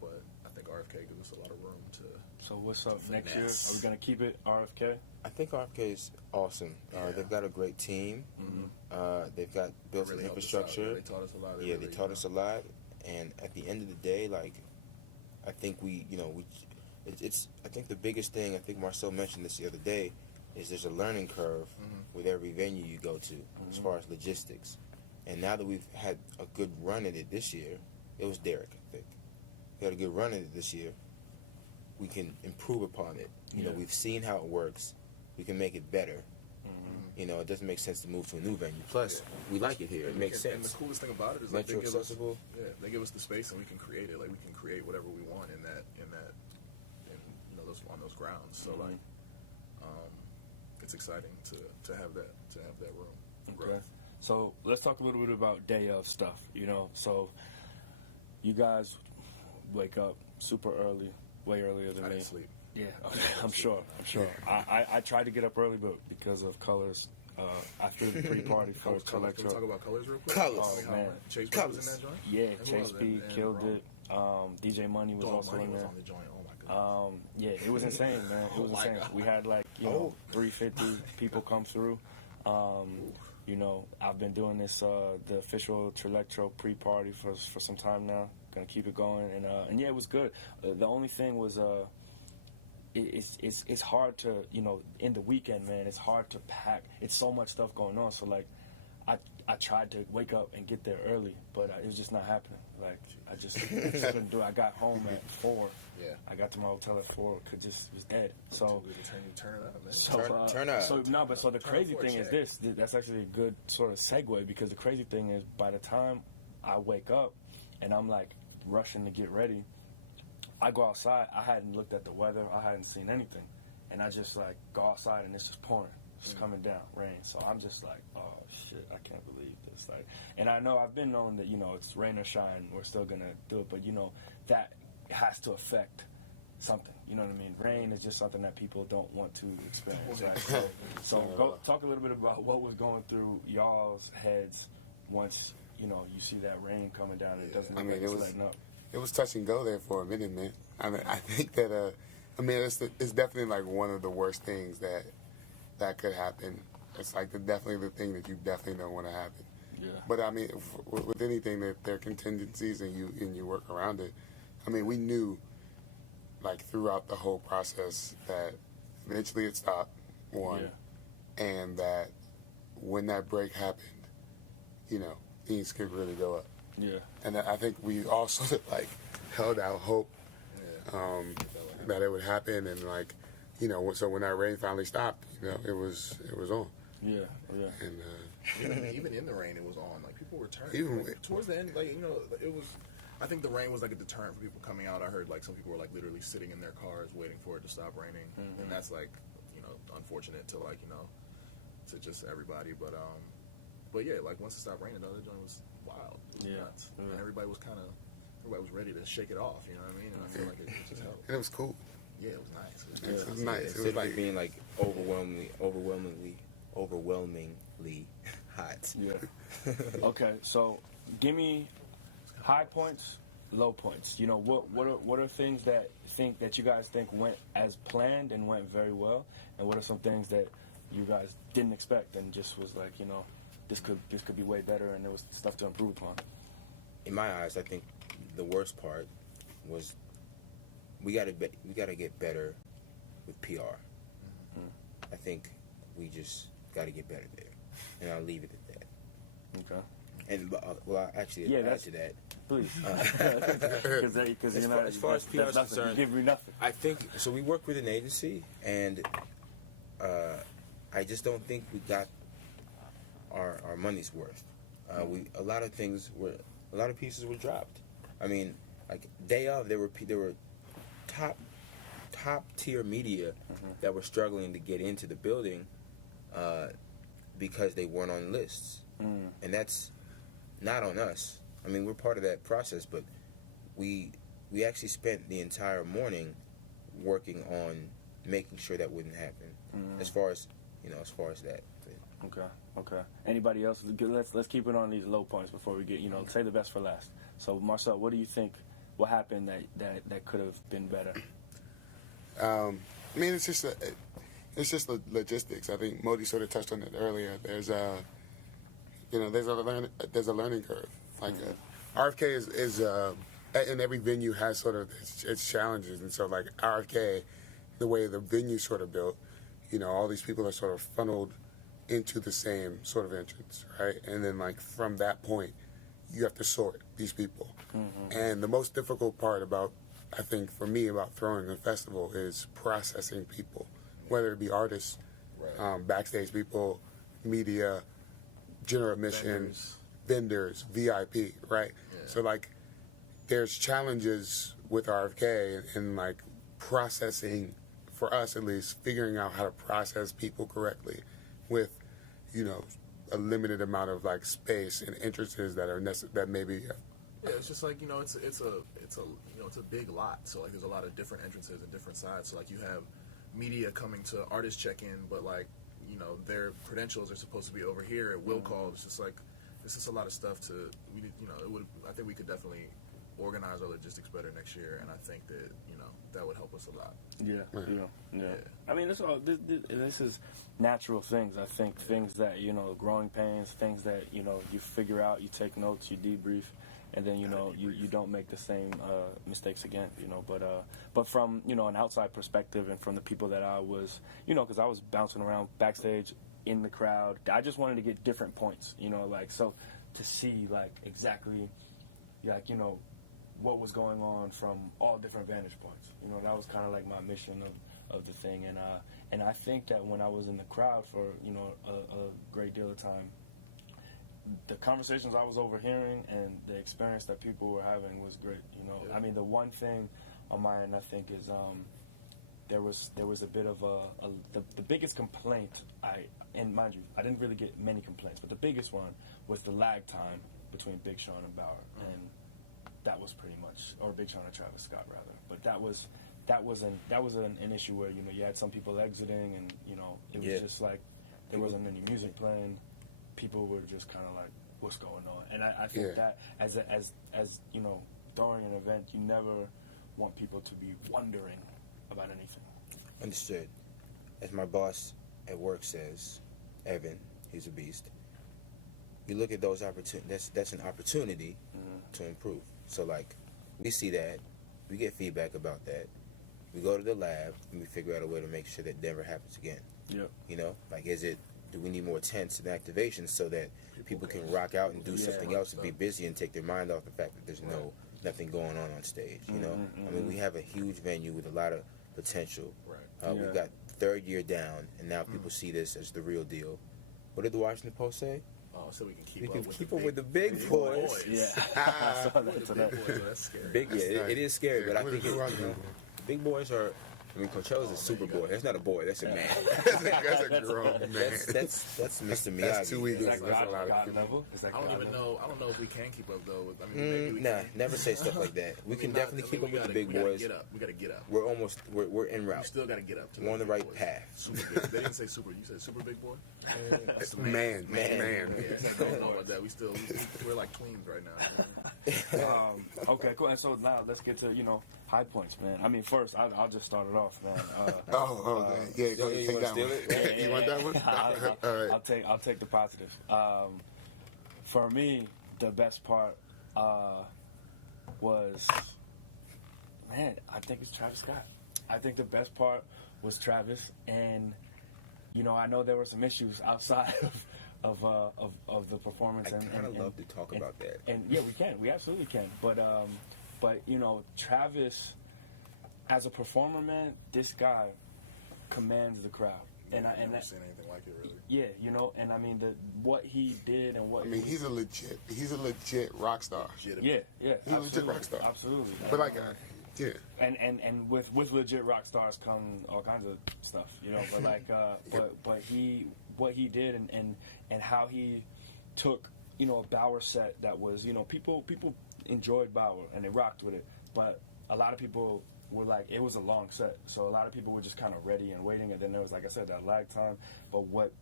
But I think RFK gives us a lot of room to. So what's up To next year? finesse. Are we gonna keep it RFK? I think RFK is awesome. Yeah. They've got a great team. Mm-hmm. They've got built really an helped us out. infrastructure. They taught us a lot. Yeah, they taught us a lot, and at the end of the day, like, I think it's. I think the biggest thing, I think Marcel mentioned this the other day, is there's a learning curve with every venue you go to as far as logistics. And now that we've had a good run at it this year, it was Derek, I think. We had a good run at it this year. We can improve upon it. We've seen how it works. We can make it better. It doesn't make sense to move to a new venue. Plus, we like it here. It makes And the sense. coolest thing about it is like Metro accessible. They give us the space and we can create it. Like we can create whatever we want in those on those grounds. So like, it's exciting to have that room. Okay. Growth. So let's talk a little bit about day of stuff. So you guys wake up super early, way earlier than I me. didn't sleep. Yeah, okay, I'm sure. I tried to get up early, but because of colors, after the pre-party for Colors. Can we talk Collectro. about colors real quick? Colors. Oh, How man. Chase B Colors. was in that joint. Yeah, And who Chase else? B And killed Rome. it. DJ Money was Dog also Money in was there. on the joint. Oh my god. Yeah, it was insane, man. It was Oh my insane. God. We had 350 people come through. I've been doing this the official Trillectro pre-party for some time now. Gonna keep it going, and yeah, it was good. The only thing was it's hard to in the weekend, man. It's hard to pack. It's so much stuff going on. So like, I tried to wake up and get there early, but it was just not happening. Like I just couldn't do it. I got home at 4. Yeah. I got to my hotel at 4. Was dead. So. Too good to turn it up, man. So, Turn up. So the Turn crazy up for a thing is check. that's actually a good sort of segue, because the crazy thing is by the time I wake up and I'm like rushing to get ready, I go outside. I hadn't looked at the weather. I hadn't seen anything. And I just like go outside and it's just pouring. It's coming down, rain. So I'm just like, oh shit, I can't believe this. Like, and I know I've been known that, it's rain or shine, we're still gonna do it, but that has to affect something. You know what I mean? Rain is just something that people don't want to experience. Right? So go talk a little bit about what was going through y'all's heads once you see that rain coming down and it doesn't look like it's letting up. It was touch and go there for a minute, man. I mean, I think that it's definitely like one of the worst things that could happen. It's like definitely the thing that you definitely don't want to happen. Yeah. But I mean, with anything that there are contingencies and you work around it. I mean, we knew like throughout the whole process that eventually it stopped. And that when that break happened, things could really go up. Yeah. And I think we also like held out hope that it would happen, and like so when that rain finally stopped, it was on. Yeah. And Even in the rain, it was on. Like people were turning. Even Towards the end, it was. I think the rain was like a deterrent for people coming out. I heard like some people were like literally sitting in their cars waiting for it to stop raining, and that's like unfortunate to to just everybody. But yeah, like once it stopped raining, the other joint was wild. It was nuts. Yeah. And everybody was ready to shake it off. You know what I mean? And I feel like it just helped. it was cool. Yeah, it was nice. It was nice. It Instead was of like it being like overwhelmingly hot. Yeah. Okay, so give me high points, low points. What are things that you guys think went as planned and went very well, and what are some things that you guys didn't expect and just was like, this could be way better and there was stuff to improve upon? In my eyes, I think the worst part was we gotta get better with PR. I think we just gotta get better there, and I'll leave it at that. Okay. And well, actually, add to that. Please. Because As far as PR is concerned, give me nothing. I think so. We work with an agency, and I just don't think we got our money's worth. A lot of pieces were dropped. I mean, like day of, there were top tier media that were struggling to get into the building because they weren't on lists, and that's not on us. I mean, we're part of that process, but we actually spent the entire morning working on making sure that wouldn't happen. As far as that. Okay. Anybody else? Let's keep it on these low points before we get, say the best for last. So, Marcel, what do you think? What happened that could have been better? I mean, it's just the logistics. I think Modi sort of touched on it earlier. There's a learning curve. Like RFK is and every venue has sort of its challenges, and so like RFK, the way the venue's sort of built, all these people are sort of funneled into the same sort of entrance, right? And then like from that point, you have to sort these people. And the most difficult part about, I think for me, about throwing a festival is processing people, whether it be artists, backstage people, media, general admission, vendors, VIP, right? Yeah. So like there's challenges with RFK and like processing, for us at least, figuring out how to process people correctly with, a limited amount of like space and entrances that are that maybe. Yeah, it's just like it's a big lot. So like there's a lot of different entrances and different sides. So like you have media coming to artist check-in, but like their credentials are supposed to be over here at will call. It's just a lot of stuff to I think we could definitely organize our logistics better next year, and I think that that would help us a lot. Yeah. I mean, this is natural things. I think things that growing pains, things that you figure out, you take notes, you debrief, and then you don't make the same mistakes again. But from an outside perspective, and from the people that I was, because I was bouncing around backstage in the crowd, I just wanted to get different points. So to see like exactly what was going on from all different vantage points. That was kind of like my mission of the thing. And I think that when I was in the crowd for, a great deal of time, the conversations I was overhearing and the experience that people were having was great. Yeah. I mean, the one thing on my end, I think, is there was a bit of the biggest complaint, and mind you, I didn't really get many complaints, but the biggest one was the lag time between Big Sean and Bauer. And that was pretty much, or Big Sean and Travis Scott rather. But that was an issue where you had some people exiting, and it was just like there wasn't any music playing. People were just kind of like, what's going on? And I think that as during an event, you never want people to be wondering about anything. Understood. As my boss at work says, Evan, he's a beast. You look at those opportunities. That's an opportunity to improve. So like, we see that, we get feedback about that. We go to the lab and we figure out a way to make sure that never happens again. Yep. Like, do we need more tents and activations so that people can rock out and do something else and be busy and take their mind off the fact that there's nothing going on stage, I mean, we have a huge venue with a lot of potential. We've got third year down, and now people see this as the real deal. What did the Washington Post say? Oh, so we can We keep can up keep up with the big boys. Yeah. I saw that With the today. big boys, that's scary. It is scary, but I think who are the the big boys are. I mean, Coachella's a super boy. That's not a boy. That's a man. That's a grown man. That's Mr. Miyagi. That's 2 weeks. Is that That's a lot of God people. level? Is that I don't God even level? know. I don't know if we can keep up though. Maybe we Nah, can. never say stuff like that. We can definitely keep up with the big boys. We gotta get up. We're en We route. still gotta get up. To We're on the big right boys. path. Super big. They didn't say super. You said super big boy. That's the Man. Yeah, I don't know about that. We're like tweens right now. Okay, cool. And so now let's get to high points, man. I mean, first I'll just start it off, man. Yeah, go you take wanna that steal one. it? You want that one? All right. I'll take the positive. For me, the best part was, man, I think it's Travis Scott. I think the best part was Travis, and you know, I know there were some issues outside of the performance. I kind of love to talk about that. And yeah, we absolutely can. But you know, Travis, as a performer, man, this guy commands the crowd. And I've never seen anything like it, really. Yeah, you know, and I mean what he did and what. I mean, he's a legit rock star. Yeah, He's a legit rock star. Absolutely. But like, yeah. And with legit rock stars come all kinds of stuff, you know. But like, what he did and how he took, you know, a Bauer set that was, you know, people enjoyed Bauer and they rocked with it, but a lot of people were like, it was a long set, so a lot of people were just kind of ready and waiting, and then there was, like I said, that lag time. But what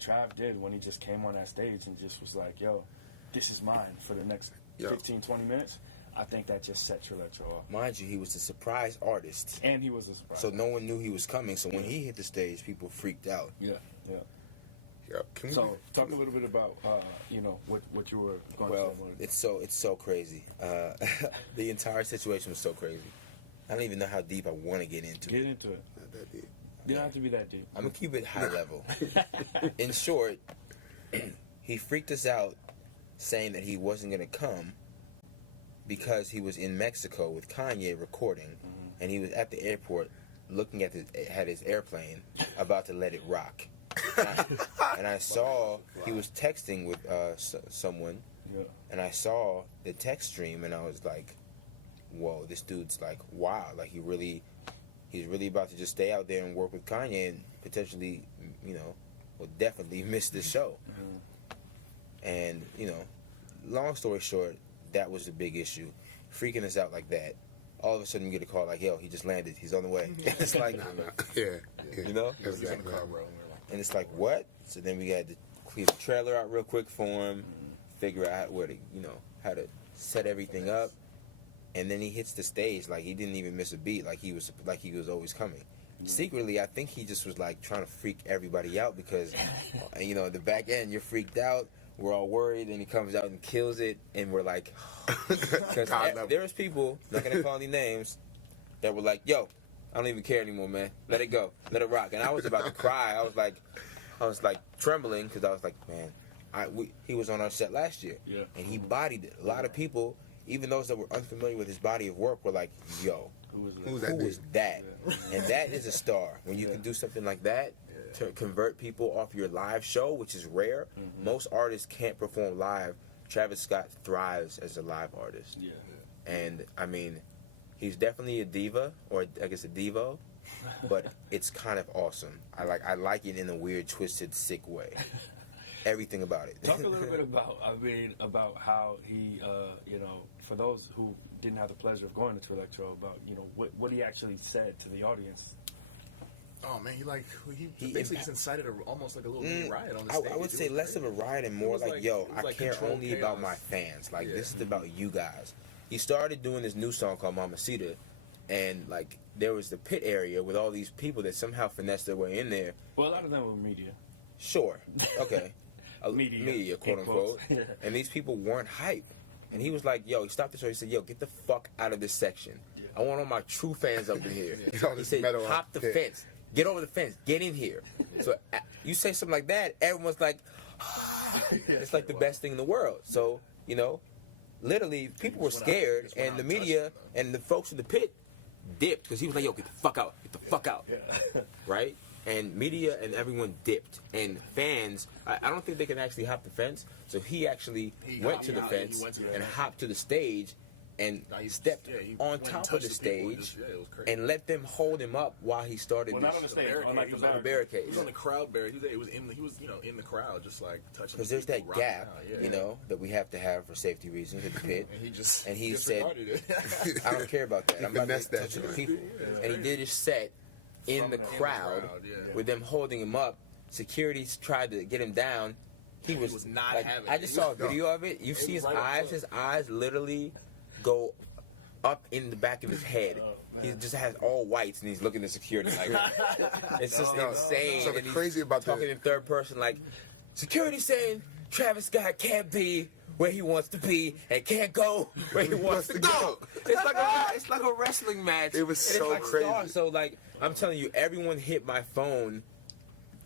Trav did when he just came on that stage and just was like, yo, this is mine for the next 15, 20 minutes, I think that just set Trillectro off. Mind you, he was a surprise artist. And he was a surprise. So no one knew he was coming, so when he hit the stage, people freaked out. Yeah. So talk a little bit about you know, what you were going Well, to say. it's so crazy. The entire situation was so crazy. I don't even know how deep I want to get into Get it. into it. not that deep. You don't have to be that deep. I'm going to keep it high level. In short, he freaked us out saying that he wasn't going to come because he was in Mexico with Kanye recording, and he was at the airport looking at his airplane about to let it rock. And I saw he was texting with someone, and I saw the text stream, and I was like, whoa, this dude's like, wow, like he's really about to just stay out there and work with Kanye and potentially, you know, will definitely miss the show. And, you know, long story short, that was the big issue. Freaking us out like that. All of a sudden, you get a call like, yo, he just landed. He's on the way. It's like, Yeah. you know? Exactly. And it's like, what? So then we had to clear the trailer out real quick for him, figure out where to, you know, how to set everything up. And then he hits the stage like he didn't even miss a beat, like he was always coming. Secretly, I think he just was like trying to freak everybody out because, you know, at the back end, you're freaked out. We're all worried, and he comes out and kills it, and we're like, because there's people, not gonna call any names, that were like, yo, I don't even care anymore, man. Let it go, let it rock. And I was about to cry. I was like trembling because I was like, man, he was on our set last year, and he bodied it. A lot of people, even those that were unfamiliar with his body of work, were like, yo, who was that? And that is a star. When you can do something like that to convert people off your live show, which is rare. Most artists can't perform live. Travis Scott thrives as a live artist. And I mean, he's definitely a diva, or I guess a divo, but it's kind of awesome. I like it in a weird, twisted, sick way. Everything about it. Talk a little bit about how he, you know, for those who didn't have the pleasure of going to Trillectro, about, you know, what he actually said to the audience. Oh man, he basically just incited almost like a little mini riot on the stage. I would say less of a riot and more like, yo, I care only chaos. about my fans. Like, this is about you guys. He started doing this new song called Mamacita, and like there was the pit area with all these people that somehow finessed their way in there. Well, a lot of them were media. Sure, okay, media, quote unquote. Yeah. And these people weren't hype. And he was like, yo, he stopped the show. He said, yo, get the fuck out of this section. I want all my true fans up in here. He said, hop the fence. Get over the fence. Get in here. So you say something like that, everyone's like, it's like the best thing in the world. So, you know, literally, people were scared, and the media and the folks in the pit dipped because he was like, yo, get the fuck out. Get the fuck out. Right? And media and everyone dipped. And fans, I don't think they can actually hop the fence. So he actually went to the fence and hopped to the stage and stepped on top of the stage and let them hold him up while he started. Well, not on the stage, on like the barricade. He was on the crowd barricade. He was you know, in the crowd, just like touching. Because there's that gap, you know, that we have to have for safety reasons at the pit. And he said, I don't care about that. I'm not touching the people. And he did his set in the crowd with them holding him up. Security tried to get him down. He was not like, having it. I just saw a video of it. You see his eyes. His eyes literally go up in the back of his head. He just has all whites, and he's looking at security like it's just insane. So crazy about talking in third person, like security saying Travis Scott can't be where he wants to be and can't go where he wants to go. It's like a wrestling match. It was so crazy. So like I'm telling you, everyone hit my phone.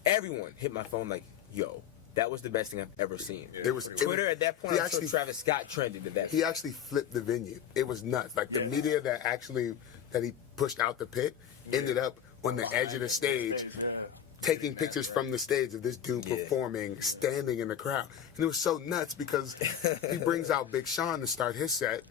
Everyone hit my phone like, yo, that was the best thing I've ever seen. It was Twitter at that point. He I saw actually- Travis Scott trending to that. He actually flipped the venue. It was nuts. Like the media that he pushed out the pit ended up on the edge of the stage, taking pictures from the stage of this dude performing, standing in the crowd. And it was so nuts because he brings out Big Sean to start his set,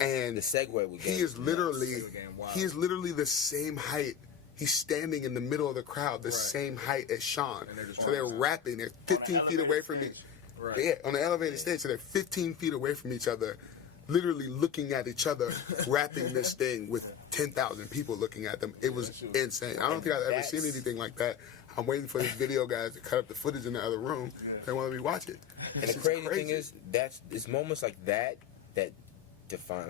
and The segue we he is literally the same height. He's standing in the middle of the crowd, the same height as Sean. So they're rapping. They're 15 feet away from each. Right. Yeah, on the elevated stage. So they're 15 feet away from each other, literally looking at each other, rapping this thing with 10,000 people looking at them. It was insane. I don't think I've ever seen anything like that. I'm waiting for this video guys to cut up the footage in the other room. They want to be watching. And the crazy thing is, it's moments like that define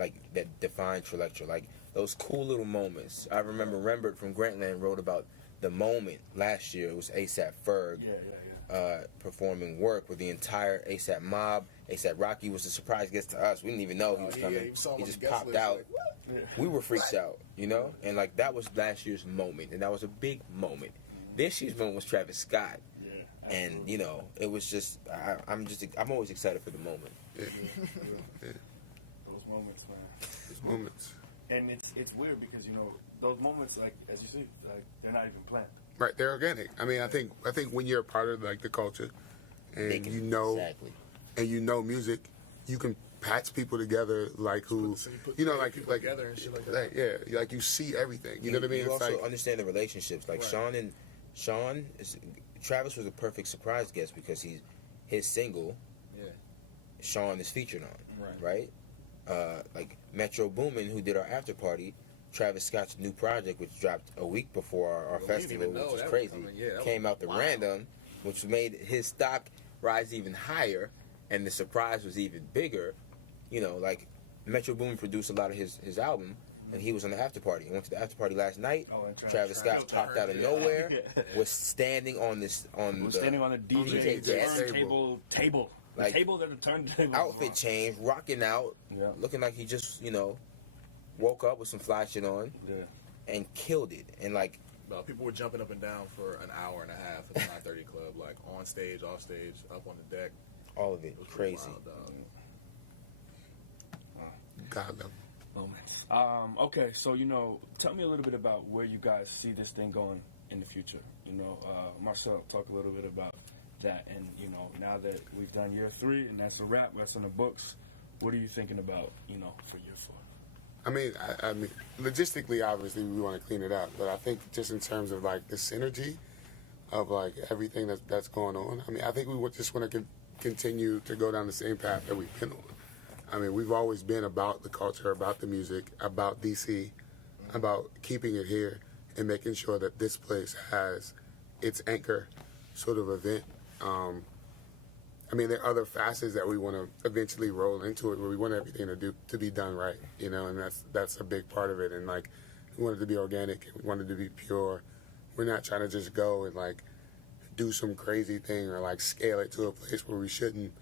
Trillectro. Like those cool little moments. I remember Rembert from Grantland wrote about the moment last year. It was ASAP Ferg performing Work with the entire ASAP mob. ASAP Rocky was a surprise guest to us. We didn't even know he was coming. He just popped out. We were freaked out, you know? And like that was last year's moment, and that was a big moment. This year's moment was Travis Scott. And you know, it was just I'm always excited for the moment. Those moments, man. Those moments. And it's weird because those moments, like as you see, like they're not even planned. Right, they're organic. I mean, I think when you're a part of like the culture, and Exactly. and you know music, you can patch people together like who, like together and shit like that. like you see everything. You know what I mean? You It's also like understand the relationships. Like Travis was a perfect surprise guest because his single, Sean is featured on, right? Like Metro Boomin, who did our after party, Travis Scott's new project, which dropped a week before our festival, which is crazy, came out the random, which made his stock rise even higher, and the surprise was even bigger. You know, like Metro Boomin produced a lot of his album, and he was on the after party. I went to the after party last night. Travis Scott popped out of nowhere, was standing on the DJ desk. Table. Like, the table that the turntable. Outfit change, rocking out, looking like he just, woke up with some fly shit on and killed it. And like, people were jumping up and down for an hour and a half at the 930 Club, like on stage, off stage, up on the deck. all of it crazy. Wild, dog. God love. Moments. Okay, so tell me a little bit about where you guys see this thing going in the future. Marcel, talk a little bit about that. And now that we've done year 3 and that's a wrap, that's in the books. What are you thinking about, for year 4? I mean, logistically, obviously, we want to clean it up. But I think just in terms of like the synergy of like everything that's going on. I mean, I think we just want to continue to go down the same path that we've been on. I mean, we've always been about the culture, about the music, about DC, about keeping it here and making sure that this place has its anchor sort of event. I mean, there are other facets that we want to eventually roll into it, where we want everything to be done right, and that's a big part of it. And like, we want it to be organic, we want it to be pure. We're not trying to just go and like do some crazy thing or like scale it to a place where we shouldn't.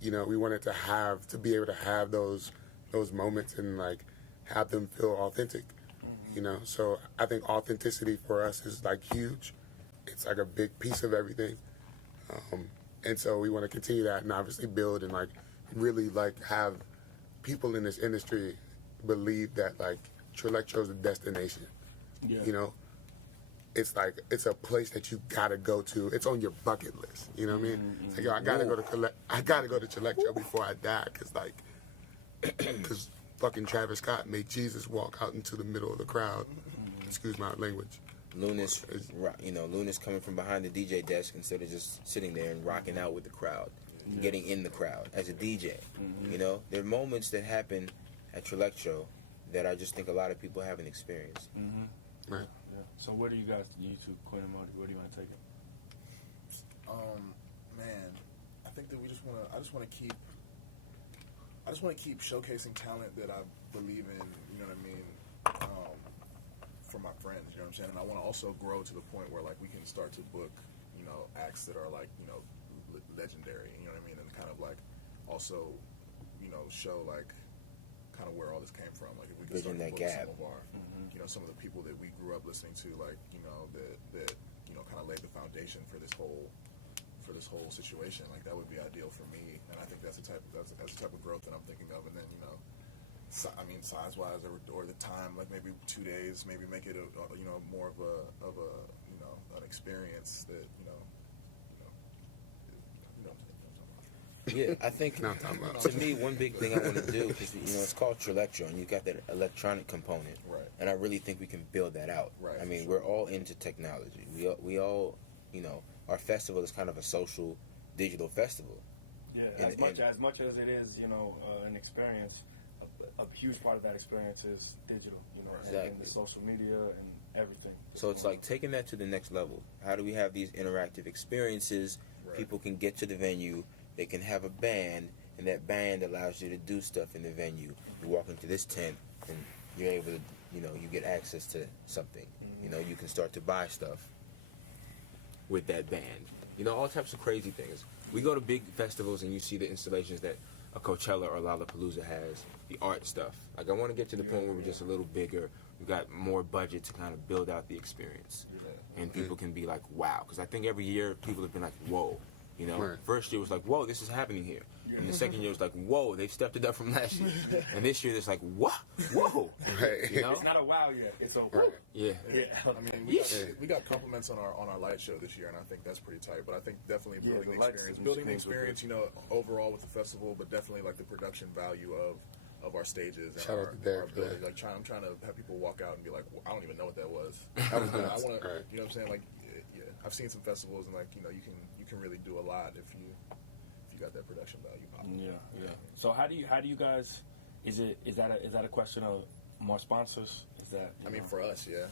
We want it to be able to have those moments and like have them feel authentic. So I think authenticity for us is like huge. It's like a big piece of everything. And so we want to continue that and obviously build and like really like have people in this industry believe that like Trillectro is a destination. Yeah. It's like it's a place that you gotta go to. It's on your bucket list. You know what I mean? It's like, yo, I gotta go to Trillectro before I die, because fucking Travis Scott made Jesus walk out into the middle of the crowd. Excuse my language. Luna's coming from behind the DJ desk instead of just sitting there and rocking out with the crowd, getting in the crowd as a DJ. There are moments that happen at Trillectro that I just think a lot of people haven't experienced. Right. Yeah. So where do you guys, YouTube, Quinn and Modi, where do you want to take it? Man, I think that I just want to keep showcasing talent that I believe in. You know what I mean? For my friends, you know what I'm saying? And I want to also grow to the point where like we can start to book, acts that are like, legendary, you know what I mean? And kind of like also, show like kind of where all this came from. Like if we could Bridging start to that book gap. some of our, some of the people that we grew up listening to, like that kind of laid the foundation for this whole situation. Like that would be ideal for me, and I think that's the type of growth that I'm thinking of. And then size wise or the time, like maybe 2 days, maybe make it more of an experience that Yeah, I think to me one big thing I want to do is it's called Trillectro, and you got that electronic component, right? And I really think we can build that out. Right. I mean, we're all into technology. We all our festival is kind of a social digital festival. Yeah, as much as it is, an experience, a huge part of that experience is digital, Exactly. and the social media and everything. So it's like taking that to the next level. How do we have these interactive experiences? Right. People can get to the venue. They can have a band, and that band allows you to do stuff in the venue. You walk into this tent, and you're able to, you get access to something. You can start to buy stuff with that band. All types of crazy things. We go to big festivals, and you see the installations that a Coachella or Lollapalooza has, the art stuff. Like, I want to get to the point where we're just a little bigger. We've got more budget to kind of build out the experience. And people can be like, wow. Because I think every year, people have been like, whoa. Right. First year was like, whoa, this is happening here. And the second year was like, whoa, they've stepped it up from last year. And this year, it's like, what? Whoa. Right. It's not a wow yet. It's a whoa. Right. Yeah. I mean, we got compliments on our light show this year, and I think that's pretty tight. But I think definitely building the experience, overall with the festival, but definitely like the production value of our stages and Shout out our to Derek, ability. yeah. Like I'm trying to have people walk out and be like, well, I don't even know what that was. That was I nuts. want to, Right. you know what I'm saying? Like, yeah, I've seen some festivals and like you can really do a lot if you got that production value. Yeah. So how do you guys? Is that a question of more sponsors? Is that? I mean, for us, yeah.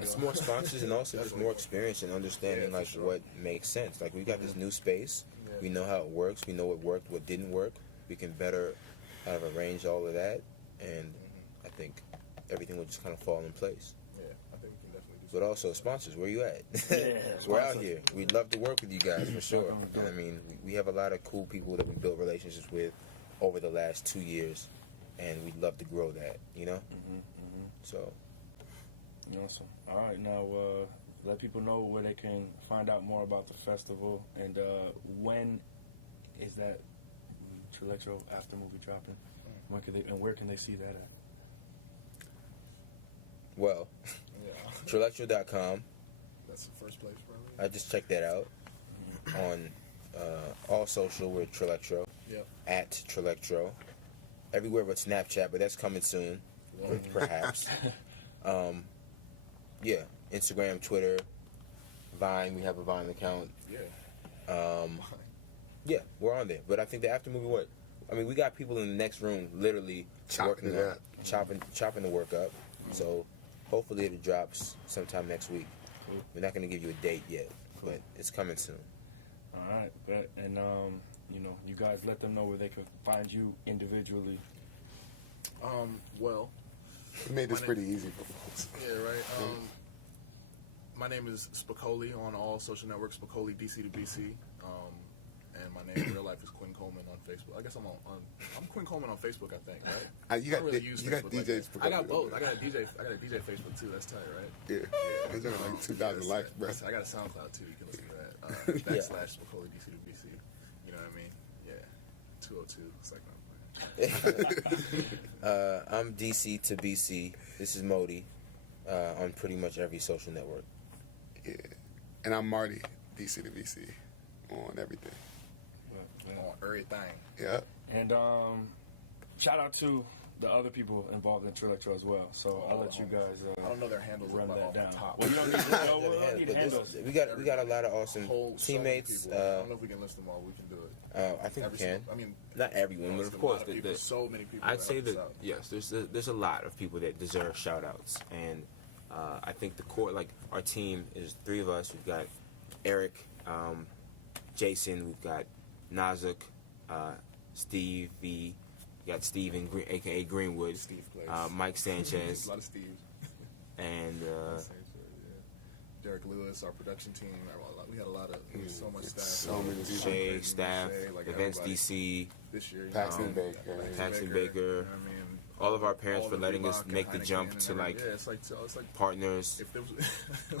It's more sponsors and also just more experience and understanding Yeah, for sure. what makes sense. Like, we got this new space. Yeah. We know how it works. We know what worked, what didn't work. We can better kind of arrange all of that, and I think everything will just kind of fall in place. Yeah, I think we can definitely do. But also, sponsors, where you at? Yeah, We're out sponsors. here. We'd love to work with you guys for sure. And I mean, we have a lot of cool people that we built relationships with over the last 2 years, and we'd love to grow that. So. Awesome. All right, now let people know where they can find out more about the festival, and when is that Trillectro after movie dropping? Where can they see that at? Well, Yeah, Trillectro.com. that's the first place, probably. I just checked that out on all social with Trillectro, Yep. at Trillectro, everywhere but Snapchat, but that's coming soon, perhaps. Yeah, Instagram, Twitter, Vine. We have a Vine account. Yeah. Yeah, we're on there. But I think the after movie work. I mean, we got people in the next room literally Chopping working it on up. chopping the work up. So hopefully it drops sometime next week. Cool. We're not going to give you a date yet, but it's coming soon. All right, but and you guys let them know where they can find you individually. Well, We made this My pretty easy for folks. yeah, right. My name is Spicoli on all social networks, Spicoli DC to BC. And my name in real life is Quinn Coleman on Facebook. I guess I'm Quinn Coleman on Facebook, I think, right? You I got don't really use you got Facebook like DJs. that. I got both. I got a DJ Facebook too. That's tight, right? Yeah. There's only like 2,000 likes, bro. I got a SoundCloud too. You can listen to that. Backslash Spicoli DC to BC. You know what I mean? Yeah. 202. It's like I'm DC to BC. This is Modi on pretty much every social network. Yeah. And I'm Marty, DC to BC, on everything. on everything. Yeah. And shout out to the other people involved in Trillectro as well. So I'll let you guys I don't know their handles run like that off down. the top. Well, you don't need to know. We don't need But handles. we got a lot of awesome Whole teammates. people. I don't know if we can list them all. We can do it. I think Every we can. single- I mean, Not everyone, but there's of a course, lot of people, so many people. I'd that say help us that out. yes, there's a lot of people that deserve shout outs, and I think the core, like our team is 3 of us. We've got Eric, Jason, we've got Nazuk, Steve V, we got Steven, aka Greenwood, Steve plays. Mike Sanchez, a lot of Steves. and Derek Lewis, our production team. We had a lot of so much staff. So many people. Shay, staff, like Events everybody. DC, This year, Paxton Baker. Paxton you Baker. know what I mean, all of our parents all for the letting us Reebok and make the Heineken jump and to everything. like yeah, it's like partners. if there was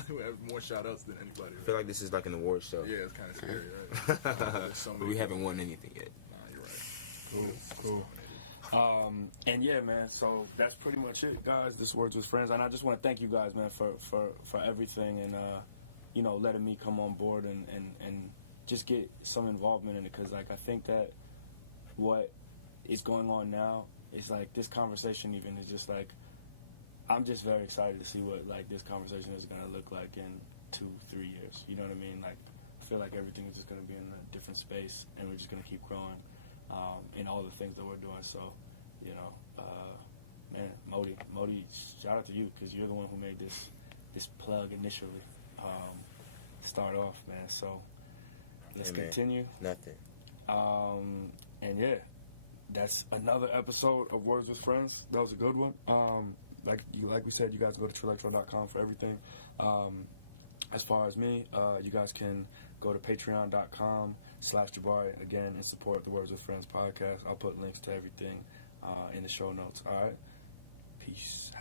we have more shout outs than anybody. I feel like this is like an award show. Yeah, it's kind of scary, right? There's so But many we haven't people. won anything yet. Nah, you're right. Cool. And yeah, man, so that's pretty much it, guys. This Words with Friends. And I just want to thank you guys, man, for everything and, you know, letting me come on board and just get some involvement in it. Because, like, I think that what is going on now is, like, this conversation even is just, like, I'm just very excited to see what, like, this conversation is going to look like in 2-3 years. You know what I mean? Like, I feel like everything is just going to be in a different space, and we're just going to keep growing in all the things that we're doing. So, you know, man, Modi, shout out to you because you're the one who made this plug initially start off, man. So let's Hey, man, continue. Nothing. And yeah, that's another episode of Words with Friends. That was a good one. Like we said, you guys go to Trillectro.com for everything. As far as me, you guys can go to patreon.com/Jabari again and support the Words with Friends podcast. I'll put links to everything in the show notes. All right, peace.